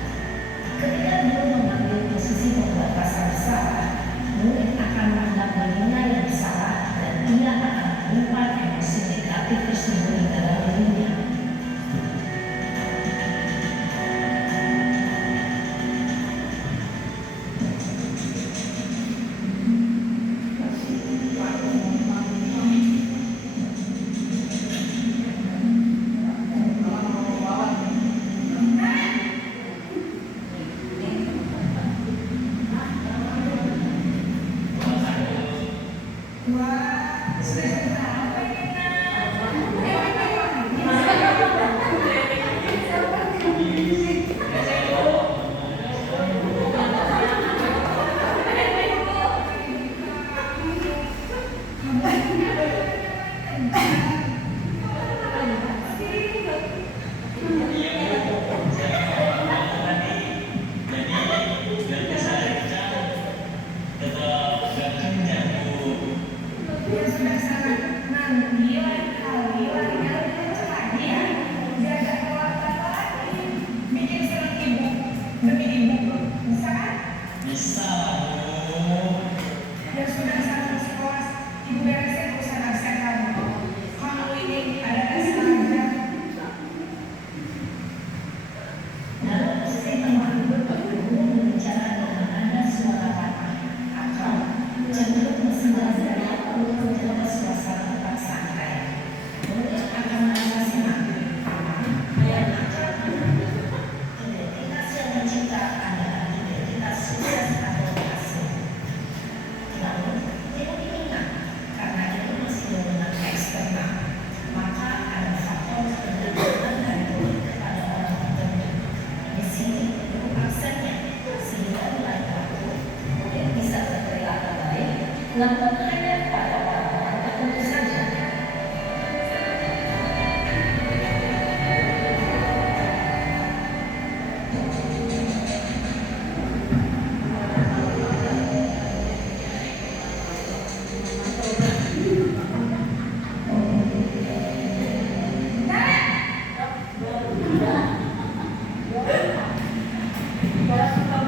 namun hanya pada orang-orang tertentu saja.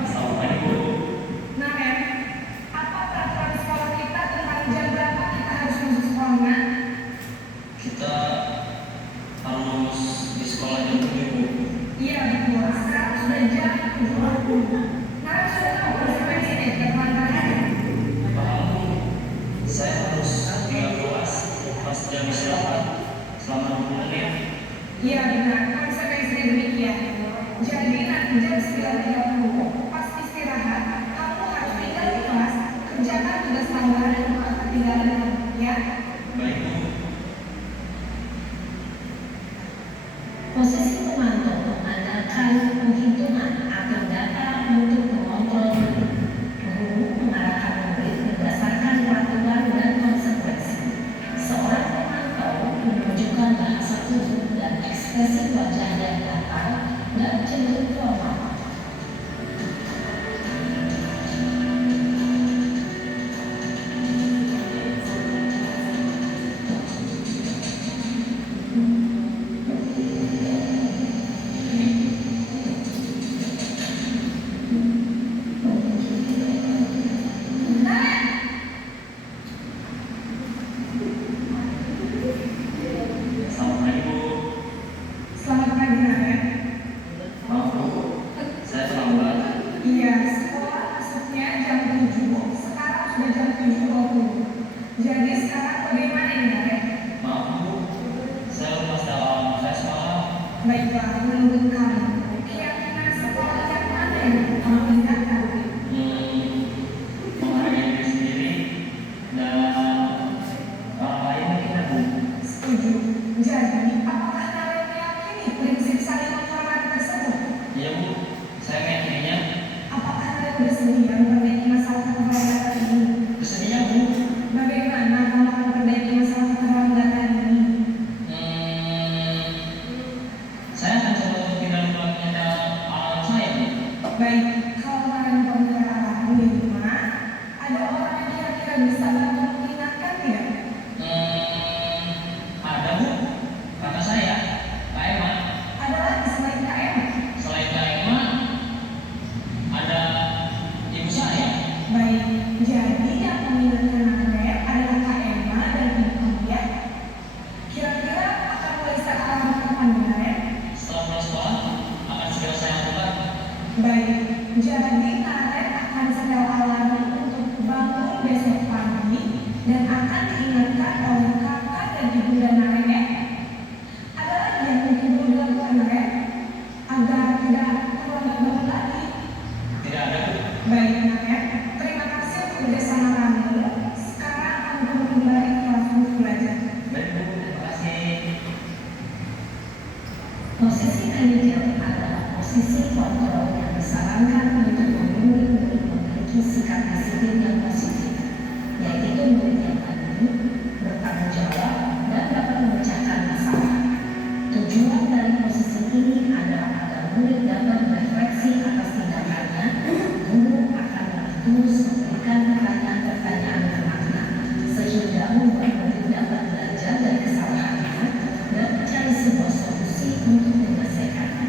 Selamat pagi Bu. Nah, Em, apa peraturan sekolah kita tentang jam berapa kita harus masuk sekolah, Nak? Kita harus di sekolah jam 7 Bu. Iya, betul. Sekarang sudah jam 7.20. Nah, sudah tahu konsekuensinya kita pelanggaran. Paham Bu? Saya harus tinggal kelas pas jam istirahat selama 20 menit. Iya, benar. Konsekuensinya demikian. Jadi nanti jam 9.30 pas istirahat, kamu harus tinggal di kelas, kerjakan tugas tambahan dan ketinggalan kamu, ya. Baik Bu. Posisi pemantau mengandalkan penghitungan atau data untuk mengontrol murid. Guru mengarahkan murid berdasarkan peraturan dan konsekuensi. Seorang pemantau menunjukkan bahasa tubuh dan ekspresi wajah yang datar dan cenderung formal. Selamat pagi Bu. Selamat pagi, Nak, ya. Maaf Bu, saya terlambat. Iya, sekolah masuknya jam 7, sekarang sudah jam 7.20. Jadi sekarang bagaimana ini, Nak, ya? Maaf Bu, saya lupa dalam saya semalam. Baiklah, menurut kamu, keyakinan sekolah yang mana yang kamu pindahkan? Menghargai diri sendiri dan orang lain mungkin Bu. Setuju. Jadi, apakah kalian meyakini prinsip saling menghormati tersebut? Iya Bu, saya meyakininya. Apakah kalian bersedia memperbaiki masalah keterlambatan ini? Bersedia Bu. Bagaimana kamu akan memperbaiki masalah keterlambatan ini? Saya akan coba untuk tidak melakukannya alat saya Bu. Baik, kalau kalian pemeliharaan di rumah, ada orang yang kira-kira bisa bantu mengingatkan tidak? Ada Bu, kakak saya, Kak Emma. Ada lagi selain KM? Selain Kak Emma, ada ibu saya. Baik, jadi yang mengingatkan kalian adalah Kak Emma dan Ibu kamu, ya. Kira-kira akan mulai sekarang kapan, ya? Setelah pulang sekolah, akan segera saya lakukan. Baik, jadi kalian akan setel alarm untuk bangun besok pagi dan akan diingatkan oleh kakak dan ibu dan Nare. Ada lagi yang mungkin perlu dilakukan, Nare, agar tidak terlambat bangun lagi. Tidak ada Bu. Baik, Nare, terima kasih untuk kerjasama kamu. Sekarang kamu perlu kembali ke kelas untuk belajar. Baik Bu, terima kasih. Posisi manajer adalah posisi kontrol yang disarankan untuk murid-murid memiliki sikap disiplin yang positif, yaitu murid yang mandiri, bertanggung jawab, dan dapat memecahkan masalah. Tujuan dari posisi ini adalah agar murid dapat berefleksi atas tindakannya. Guru akan lebih tulus memberikan pertanyaan-pertanyaan bermakna, sehingga membuat murid dapat belajar dari kesalahannya dan mencari sebuah solusi untuk menyelesaikannya.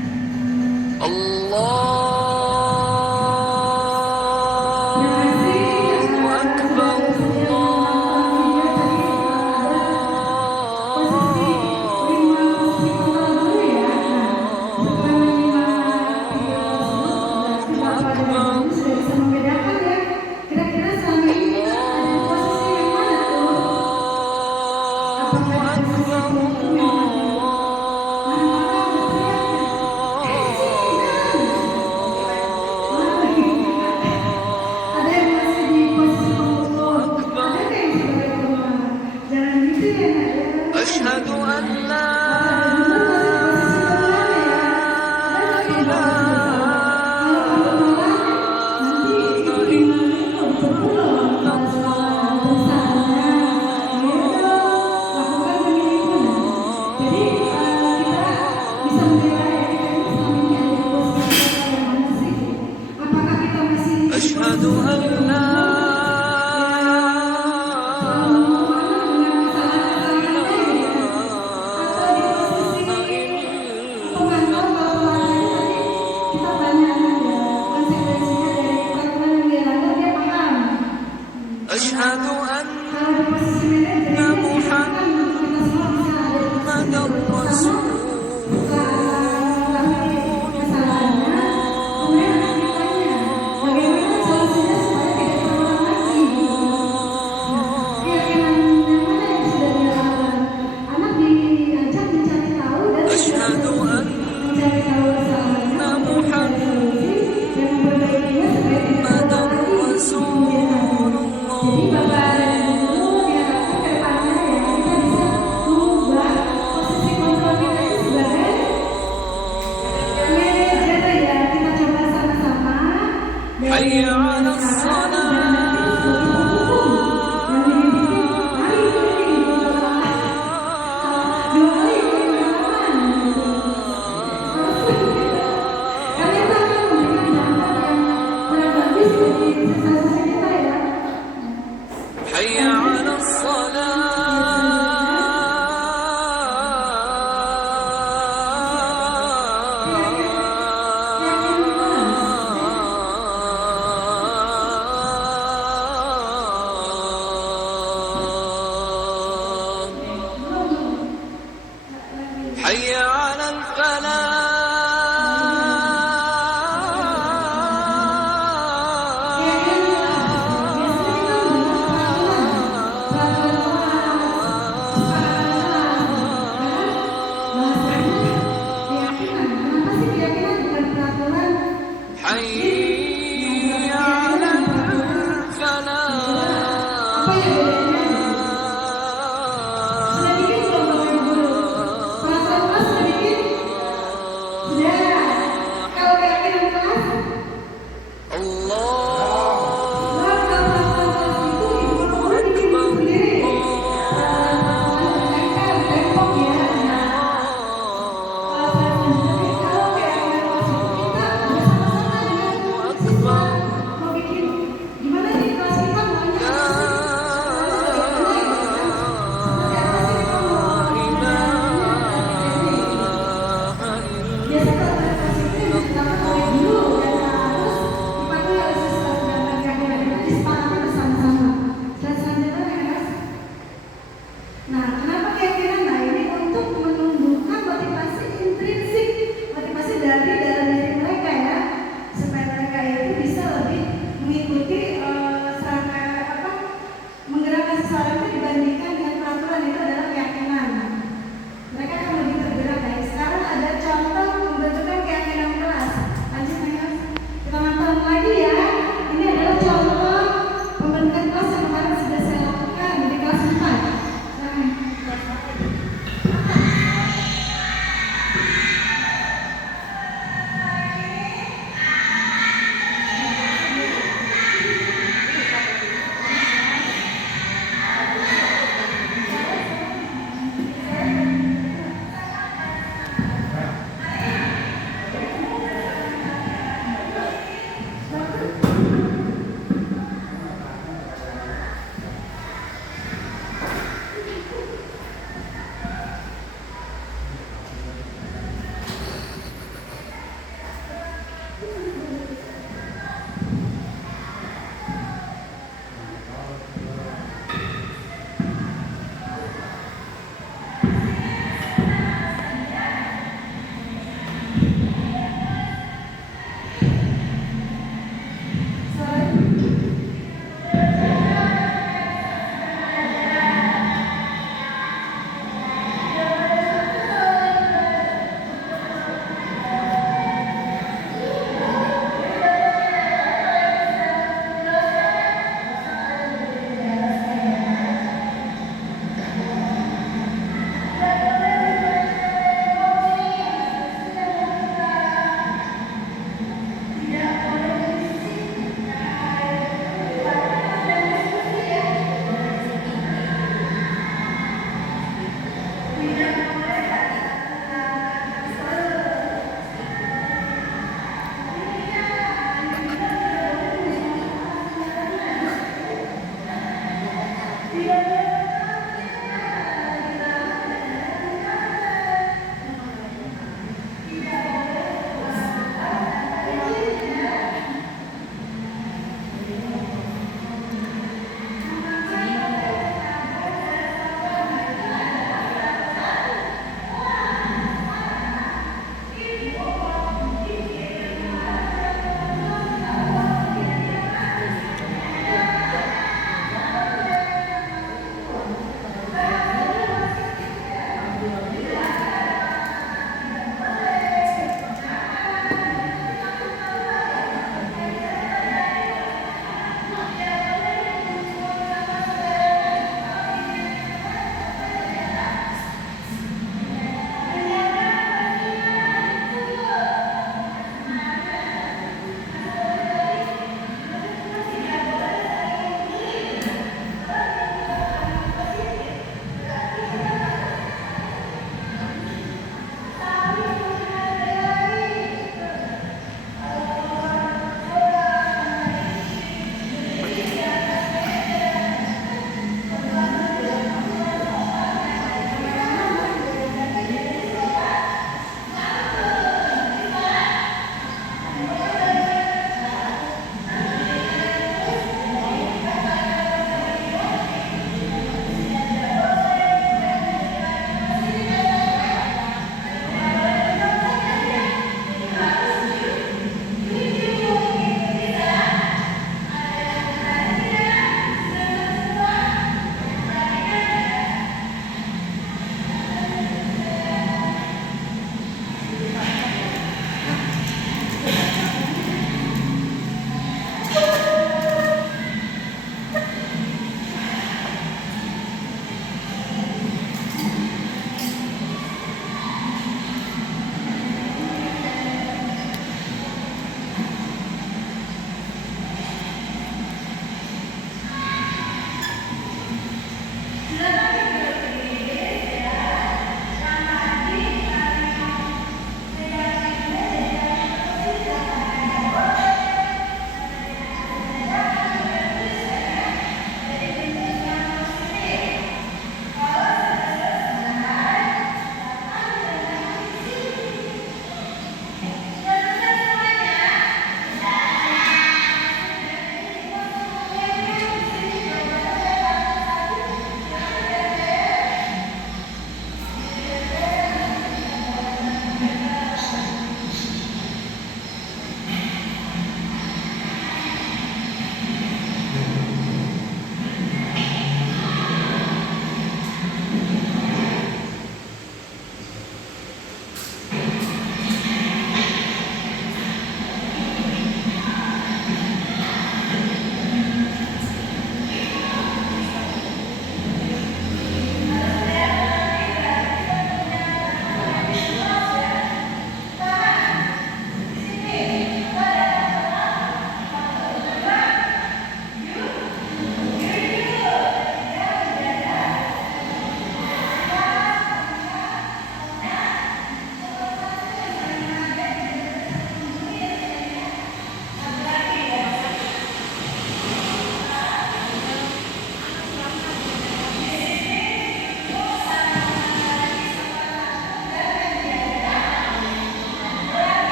حي على حي على الصلاة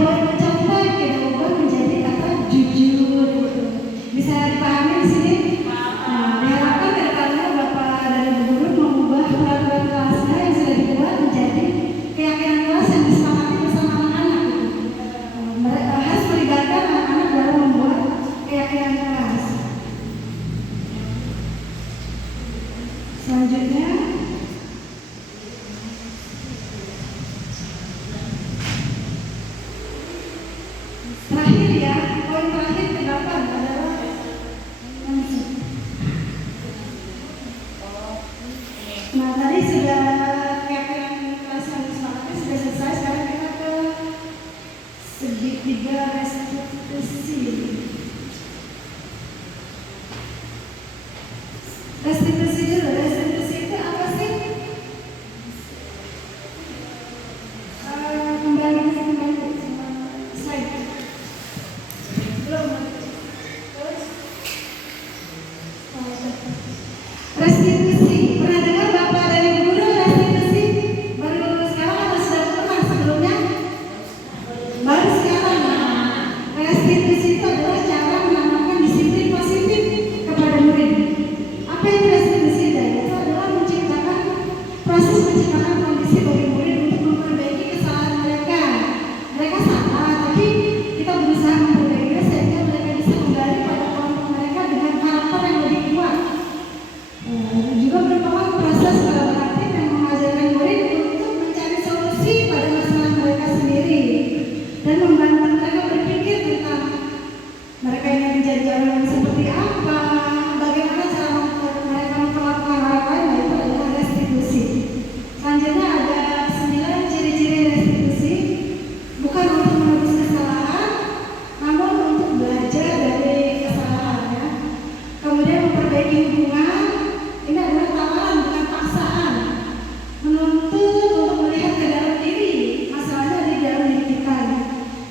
buat mencontek kita ubah menjadi kata jujur. Bisa dipahami di sini? Diharapkan ke depannya Bapak dan Ibu Guru mengubah peraturan kelasnya yang sudah dibuat menjadi keyakinan kelas yang disepakati bersama anak-anak. Mereka harus melibatkan anak-anak dalam membuat keyakinan kelas. Selanjutnya, terakhir ya, poin terakhir ke-8 adalah nah tadi sudah keyakinan kelas yang disepakati sudah selesai. Sekarang kita ke segitiga restitusi. Restitusi dulu. Restitusi itu apa sih? Kembali slide. Belum. Terus restitusi. Pernah dengar Bapak dan Ibu Guru restitusi? Baru sekarang atau sudah pernah sebelumnya? Baru sekarang. Restitusi itu adalah cara menanamkan disiplin positif kepada murid. Apa itu restitusi? Itu adalah proses menciptakan kondisi bagi murid untuk memperbaiki kesalahan mereka. Mereka salah, tapi kita berusaha memperbaikinya sehingga mereka bisa kembali pada kelompok mereka dengan karakter yang lebih kuat. Juga merupakan proses kolaboratif yang mengajarkan murid untuk mencari solusi pada masalah mereka sendiri dan membantu mereka berpikir tentang mereka ingin menjadi orang yang seperti apa, bagaimana cara mereka memperlakukan orang lain. Nah, itu adalah restitusi. Selanjutnya ada 9 ciri-ciri restitusi. Bukan untuk menebus kesalahan, namun untuk belajar dari kesalahan ya. Kemudian memperbaiki hubungan. Ini adalah tawaran bukan paksaan. Menuntut untuk melihat ke dalam diri, masalahnya ada di dalam diri kita.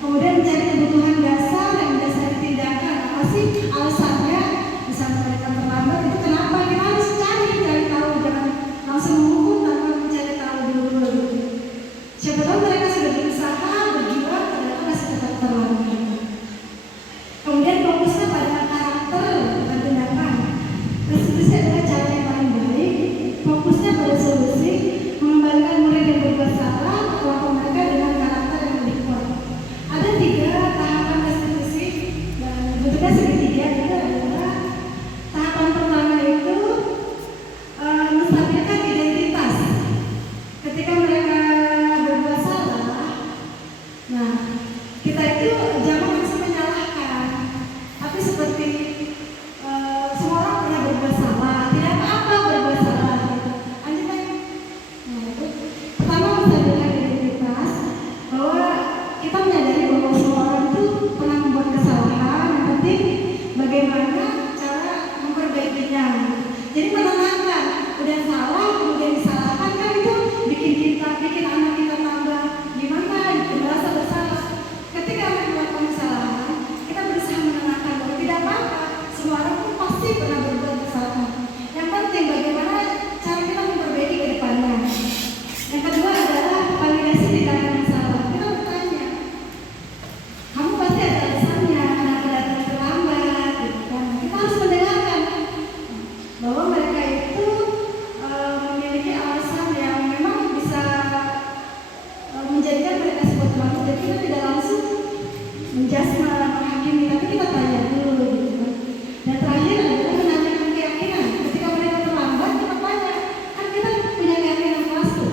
Kemudian mencari kebutuhan dasar yang bisa ditindakan. Apa sih alasannya? Misalnya mereka terlambat, itu kenapa? Kita harus cari tahu, jangan langsung menghukum tanpa mencari tahu dulu. Siapa tahu mereka sudah berusaha, berjuang, ternyata masih tetap terlambat. Kemudian fokusnya pada karakter dan tindakan. Restitusi adalah cara yang paling baik. Fokusnya pada solusi, mengembalikan murid yang berbuat salah ke kelompok mereka dengan karakter yang lebih kuat. Ada 3 tahapan restitusi dan bentuknya segitiga. Itu adalah tahapan pertama itu menstabilkan identitas. Ketika mereka berbuat salah, nah kita itu jangan langsung menyalahkan, tapi seperti semua orang pernah berbuat salah, tidak apa-apa berbuat salah. Lanjut lagi. Nah, itu pertama menstabilkan identitas, bahwa kita menyadari bahwa semua orang itu pernah membuat kesalahan. Yang penting bagaimana cara memperbaikinya. Jadi menenangkan, udah salah kemudian disalahkan, kan itu bikin anak kita tambah gimana, merasa bersalah. Ketika anak melakukan kesalahan, kita berusaha menenangkan bahwa tidak apa-apa, semua orang pun pasti pernah berbuat kesalahan. Yang penting bagaimana cara kita memperbaiki ke depannya. Yang kedua adalah validasi tindakan yang salah. Kita bertanya, kamu pasti ada alasannya kenapa datang terlambat, gitu kan. Kita harus mendengarkan bahwa mereka itu memiliki alasan yang memang bisa menjadikan mereka sebuah terlambat. Jadi kita tidak langsung menjudge, menghakimi, tapi kita tanya dulu, gitu kan. Dan terakhir adalah menanyakan keyakinan. Ketika mereka terlambat, kita tanya, kan kita punya keyakinan kelas tuh.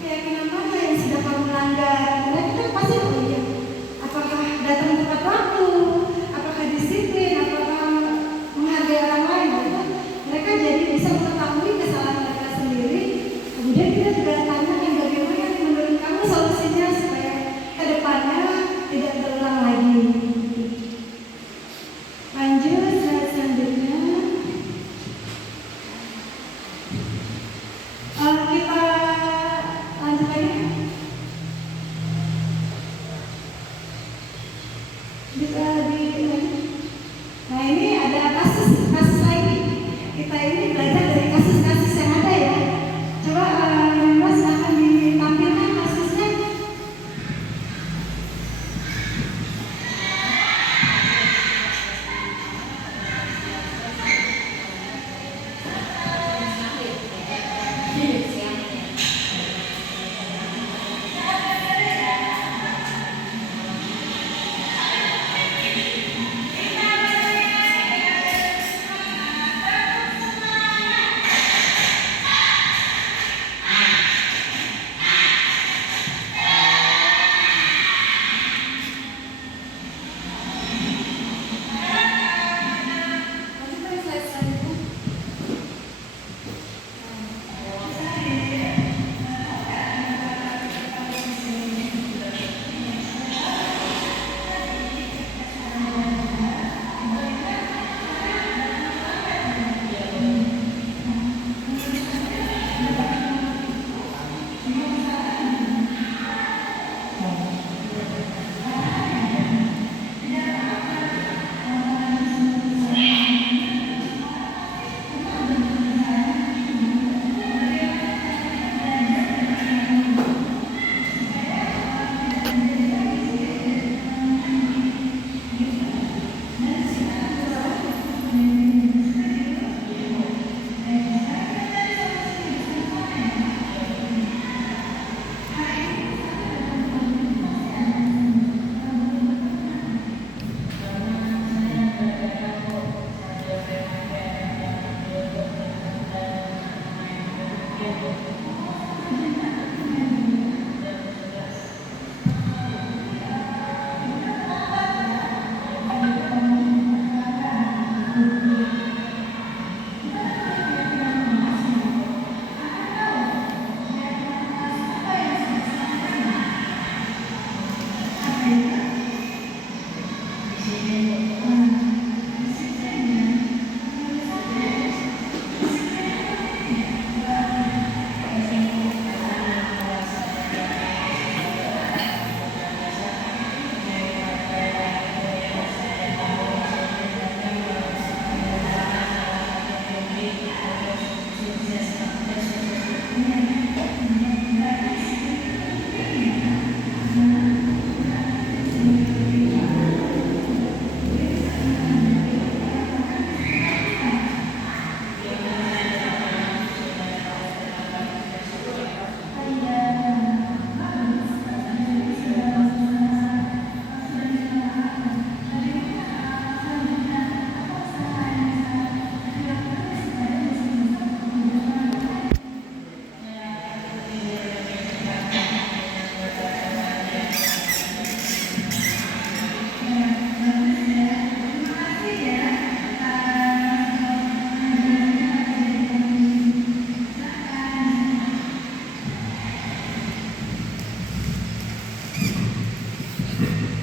Keyakinan mana yang sudah kamu langgar? Mereka kan pasti punya. Apakah datang tepat waktu? Apakah disiplin? Apakah menghargai orang lain? Gitu. Mereka jadi bisa mengetahui kesalahan mereka sendiri. Kemudian kita juga tanyakan bagaimana menurut kamu solusinya supaya ke depannya tidak terulang lagi. Lanjut slide selanjutnya. Kita lanjut lagi. Bisa di. Nah, ini ada kasus lagi. Kita ini belajar dari kasus-kasus yang ada ya. Coba Mas akan ditampilkan kasusnya.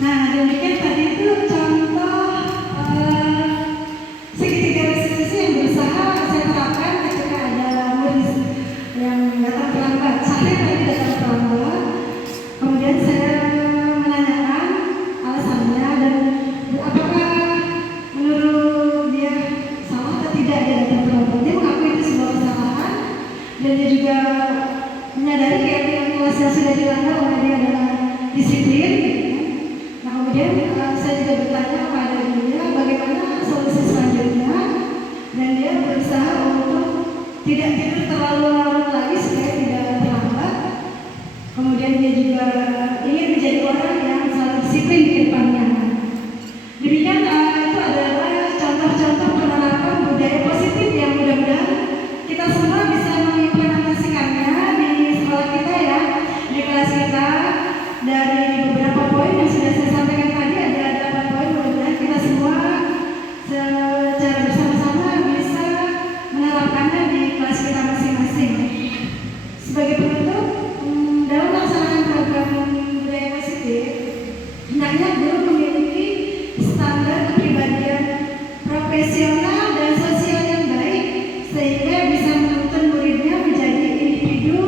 Nah, demikian tadi itu contoh segitiga restitusi yang berusaha saya terapkan ketika ada murid yang datang terlambat. Saya tadi datang terlambat, kemudian saya menanyakan alasannya dan apakah menurut dia salah atau tidak dia datang terlambat. Dia mengakui itu sebuah kesalahan dan dia juga menyadari keyakinan kelas yang sudah dilanggar oleh dia adalah disiplin. Nah, kemudian saya juga bertanya kepada dia bagaimana solusi selanjutnya dan dia berusaha untuk tidak tidur terlalu larut lagi supaya tidak terlambat. Kemudian dia juga ingin menjadi orang yang selalu disiplin di depannya. Demikian itu adalah contoh-contoh penerapan budaya positif yang mudah-mudahan kita semua bisa mengimplementasikannya di sekolah kita ya, di kelas kita. Dari beberapa poin yang sudah saya sampaikan tadi ada 8 poin, mudah-mudahan kita semua secara bersama-sama bisa menerapkannya di kelas kita masing-masing. Sebagai penutup, dalam melaksanakan program budaya positif, hendaknya guru memiliki standar kepribadian profesional dan sosial yang baik sehingga bisa menuntun muridnya menjadi individu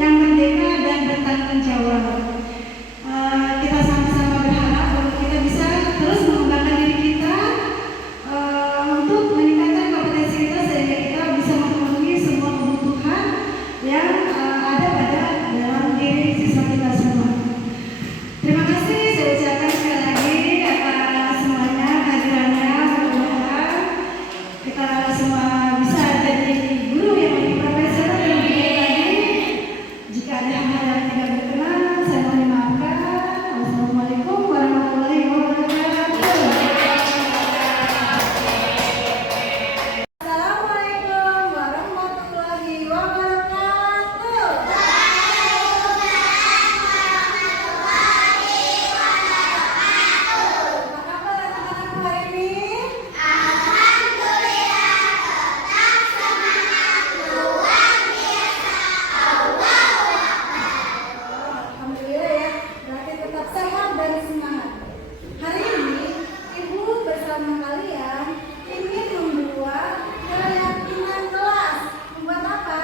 yang merdeka dan bertanggung jawab. Kita sama-sama berharap bahwa kita bisa terus mengembangkan diri kita untuk meningkatkan kompetensi kita sehingga kita bisa memenuhi semua kebutuhan yang ada pada dalam diri siswa kita semua. Terima kasih saya ucapkan sekali lagi atas semuanya hadirannya. Mudah-mudahan kita semua bisa jadi guru yang lebih profesional dan lebih baik lagi. Jika ada hal-hal yang tidak berkenan, saya mohon dimaafkan. Wassalamualaikum warahmatullahi wabarakatuh. Assalamualaikum warahmatullahi wabarakatuh. Apa kabar anak-anakku hari ini? Alhamdulillah ya, berarti tetap sehat dan semangat. Hari ini Ibu bersama kalian ingin membuat keyakinan kelas. Membuat apa?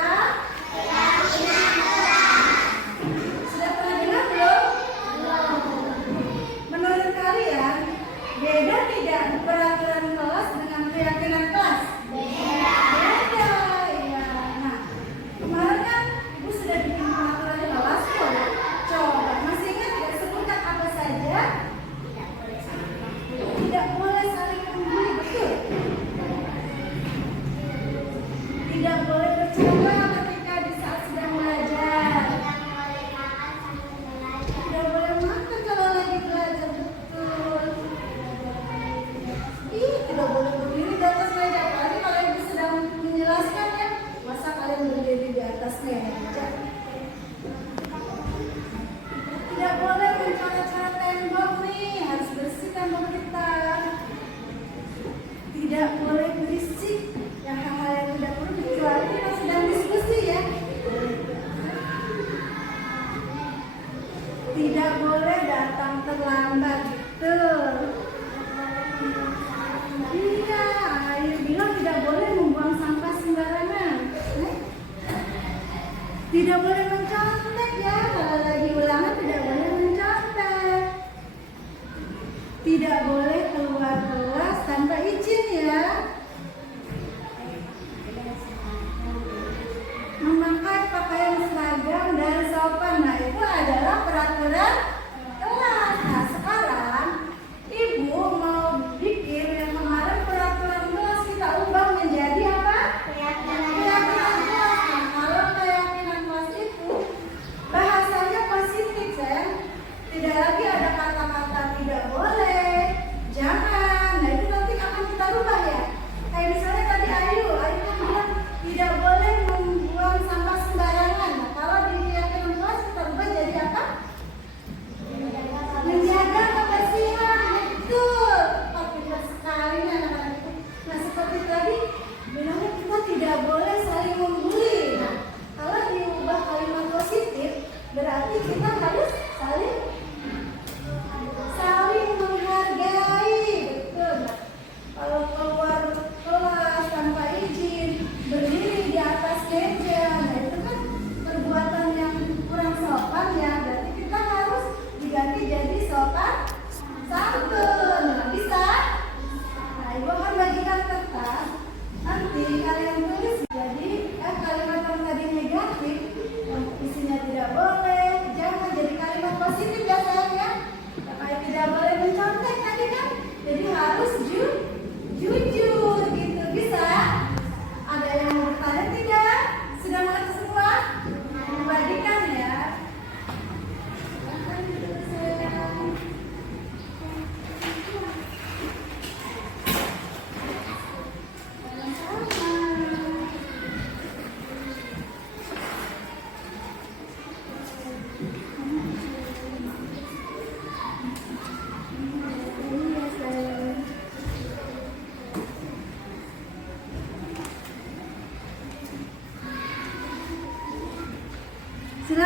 Keyakinan kelas. Sudah pernah dengar belum? Menurut kalian beda tidak peraturan kelas dengan keyakinan kelas? Beda, ya. Nah, kemarin kan Ibu sudah bikin peraturan kelas tuh. Coba masih ingat tidak sebutkan apa saja? Tidak boleh saling membuli, betul? Tidak boleh bercanda ketika di saat sedang belajar. Tidak boleh makan kalau lagi belajar, betul? Tidak boleh berdiri di atas meja. Apalagi kalau Ibu sedang menjelaskan ya, masa kalian berdiri di atas meja? Tidak boleh mencoret-coret tembok nih, harus bersih tembok kita. Tidak boleh berisik, yang hal-hal yang tidak perlu kecuali kita sedang diskusi ya. Tidak boleh datang terlambat, betul. Iya, Ayu bilang tidak boleh membuang sampah sembarangan. Tidak boleh mencontek ya, kalau lagi ulangan tidak boleh mencontek. Tidak boleh keluar kelas tanpa izin ya. Memakai pakaian seragam dan sopan, nah itu adalah peraturan kelas. Nah sekarang Ibu mau bikin yang kemarin peraturan kelas kita ubah menjadi apa? Keyakinan kelas. Nah, kalau keyakinan kelas itu bahasanya positif ya. Tidak lagi ada kata-kata tidak boleh, jangan. Nah itu nanti akan kita rubah ya. Kayak misalnya tadi Ayu kan bilang tidak boleh membuang sampah sembarangan. Nah kalau di keyakinan kelas kita rubah jadi apa?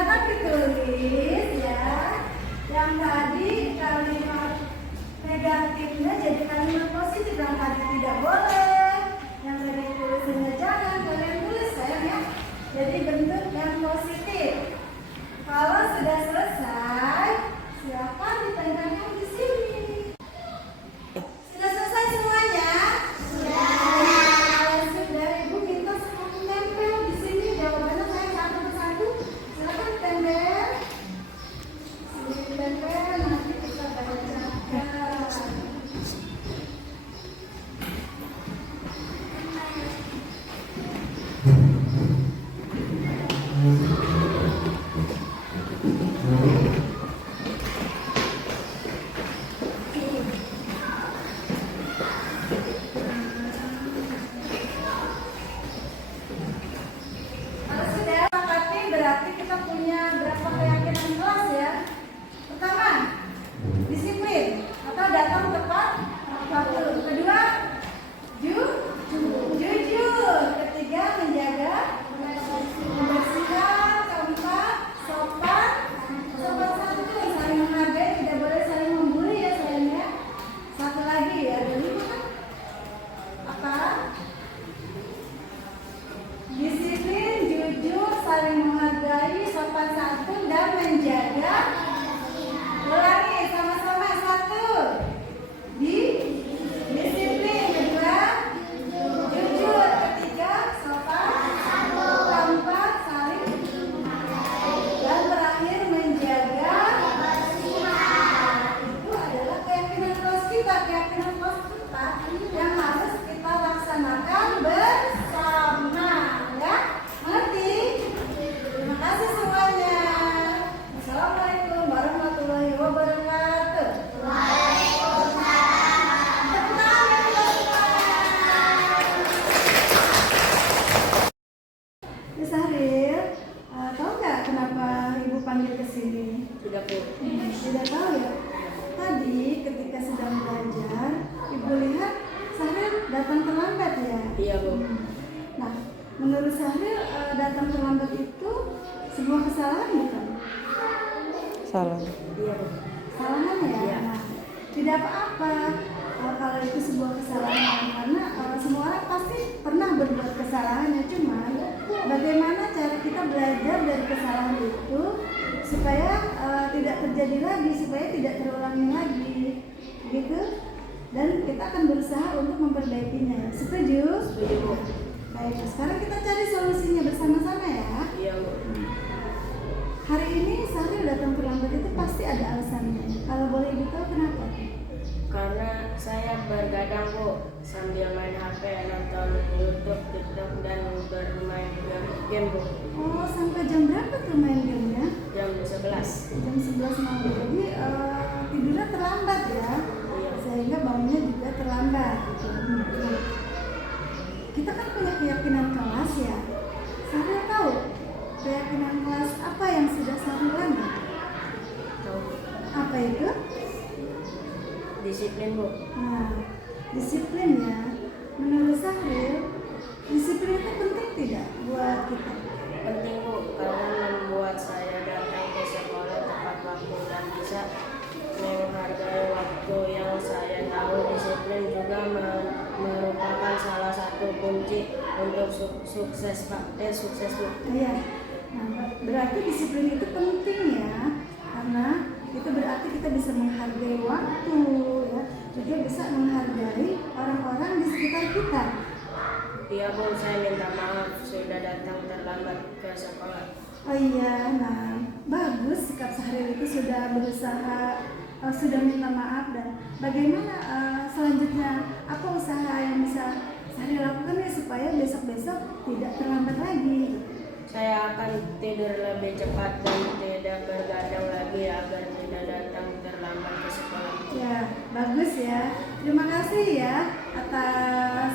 Silakan ditulis ya. Yang tadi kalimat negatifnya jadi kalimat positif, yang tadi tidak boleh, yang tadi tulisannya jangan, kalian tulis sayang ya. Jadi bentuk yang positif. Kalau sudah selesai, silakan ditempelkan di sini. Sudah selesai semuanya? Sudah. Kalau sudah, Ibu minta semuanya tempel di sini. Jawabannya saya satu persatu. Silakan tempel. Sini tempel, nanti kita bacakan. Kalau sudah sepakati berarti kita punya berapa keyakinan kelas ya. Pertama, disiplin atau datang tepat waktu. Kedua, jujur. Ketiga, menjaga kebersihan. Keempat, sopan. Sopan santun, saling menghargai, tidak boleh saling membuli ya sayangnya. Satu lagi ya, ada 5 kan? Apa? Disiplin, jujur, saling menghargai, sopan santun, dan menjaga. Ulangi sama-sama. 1, disiplin. Kedua, jujur. Ketiga, sopan. Keempat, saling. Dan terakhir, menjaga. Itu adalah keyakinan kelas kita. Keyakinan kelas kita yang harus kita laksanakan bersama. Ya, mengerti? Terima kasih semuanya. Assalamualaikum warahmatullahi wabarakatuh. Waalaikumsalam. Tepuk tangan ya kita semua. Ya Sahril, tahu nggak kenapa Ibu panggil ke sini? Tidak, Bu. Tidak tahu ya. Tadi ketika sedang belajar, Ibu lihat Sahril datang terlambat ya. Iya, Bu. Nah, menurut Sahril datang terlambat itu sebuah kesalahan bukan? Salah. Iya, Bu. Kesalahan ya. Iya. Nah, tidak apa-apa kalau itu sebuah kesalahan karena semua orang pasti pernah berbuat kesalahan ya. Cuman bagaimana cara kita belajar dari kesalahan itu supaya tidak terjadi lagi, supaya tidak terulangi lagi, gitu. Dan kita akan berusaha untuk memperbaikinya. Setuju? Setuju, Bu. Baik, sekarang kita cari solusinya bersama-sama ya. Iya, Bu. Hari ini Sahril datang terlambat itu pasti ada alasannya. Kalau boleh Ibu tahu kenapa? Karena saya bergadang, Bu, sambil main HP, nonton YouTube, TikTok, dan bermain game, Bu. Oh, sampai jam berapa tuh main gamenya? Jam 11. Jam 11 malam. Jadi tidurnya terlambat ya. Iya. Sehingga bangunnya juga terlambat gitu. Kita kan punya keyakinan kelas ya. Sahril tahu keyakinan kelas apa yang sudah Sahril langgar? Tahu. Apa itu? Disiplin, Bu. Nah, disiplin ya. Menurut Sahril, disiplin itu penting tidak buat kita? Penting, Bu, karena membuat saya datang ke sekolah tepat waktu dan bisa menghargai waktu yang saya tahu. Disiplin juga merupakan salah satu kunci untuk sukses, Pak. Sukses, Bu. Iya. Nah, berarti disiplin itu penting ya, karena itu berarti kita bisa menghargai waktu, ya, juga bisa menghargai orang-orang di sekitar kita. Iya, Bu, saya minta maaf sudah datang terlambat ke sekolah. Oh iya, nah bagus sikap Sahril itu sudah berusaha, sudah minta maaf. Dan bagaimana selanjutnya, apa usaha yang bisa Sahril lakukan ya supaya besok-besok tidak terlambat lagi? Saya akan tidur lebih cepat dan tidak bergadang lagi agar tidak datang terlambat ke sekolah. Ya, bagus ya. Terima kasih ya atas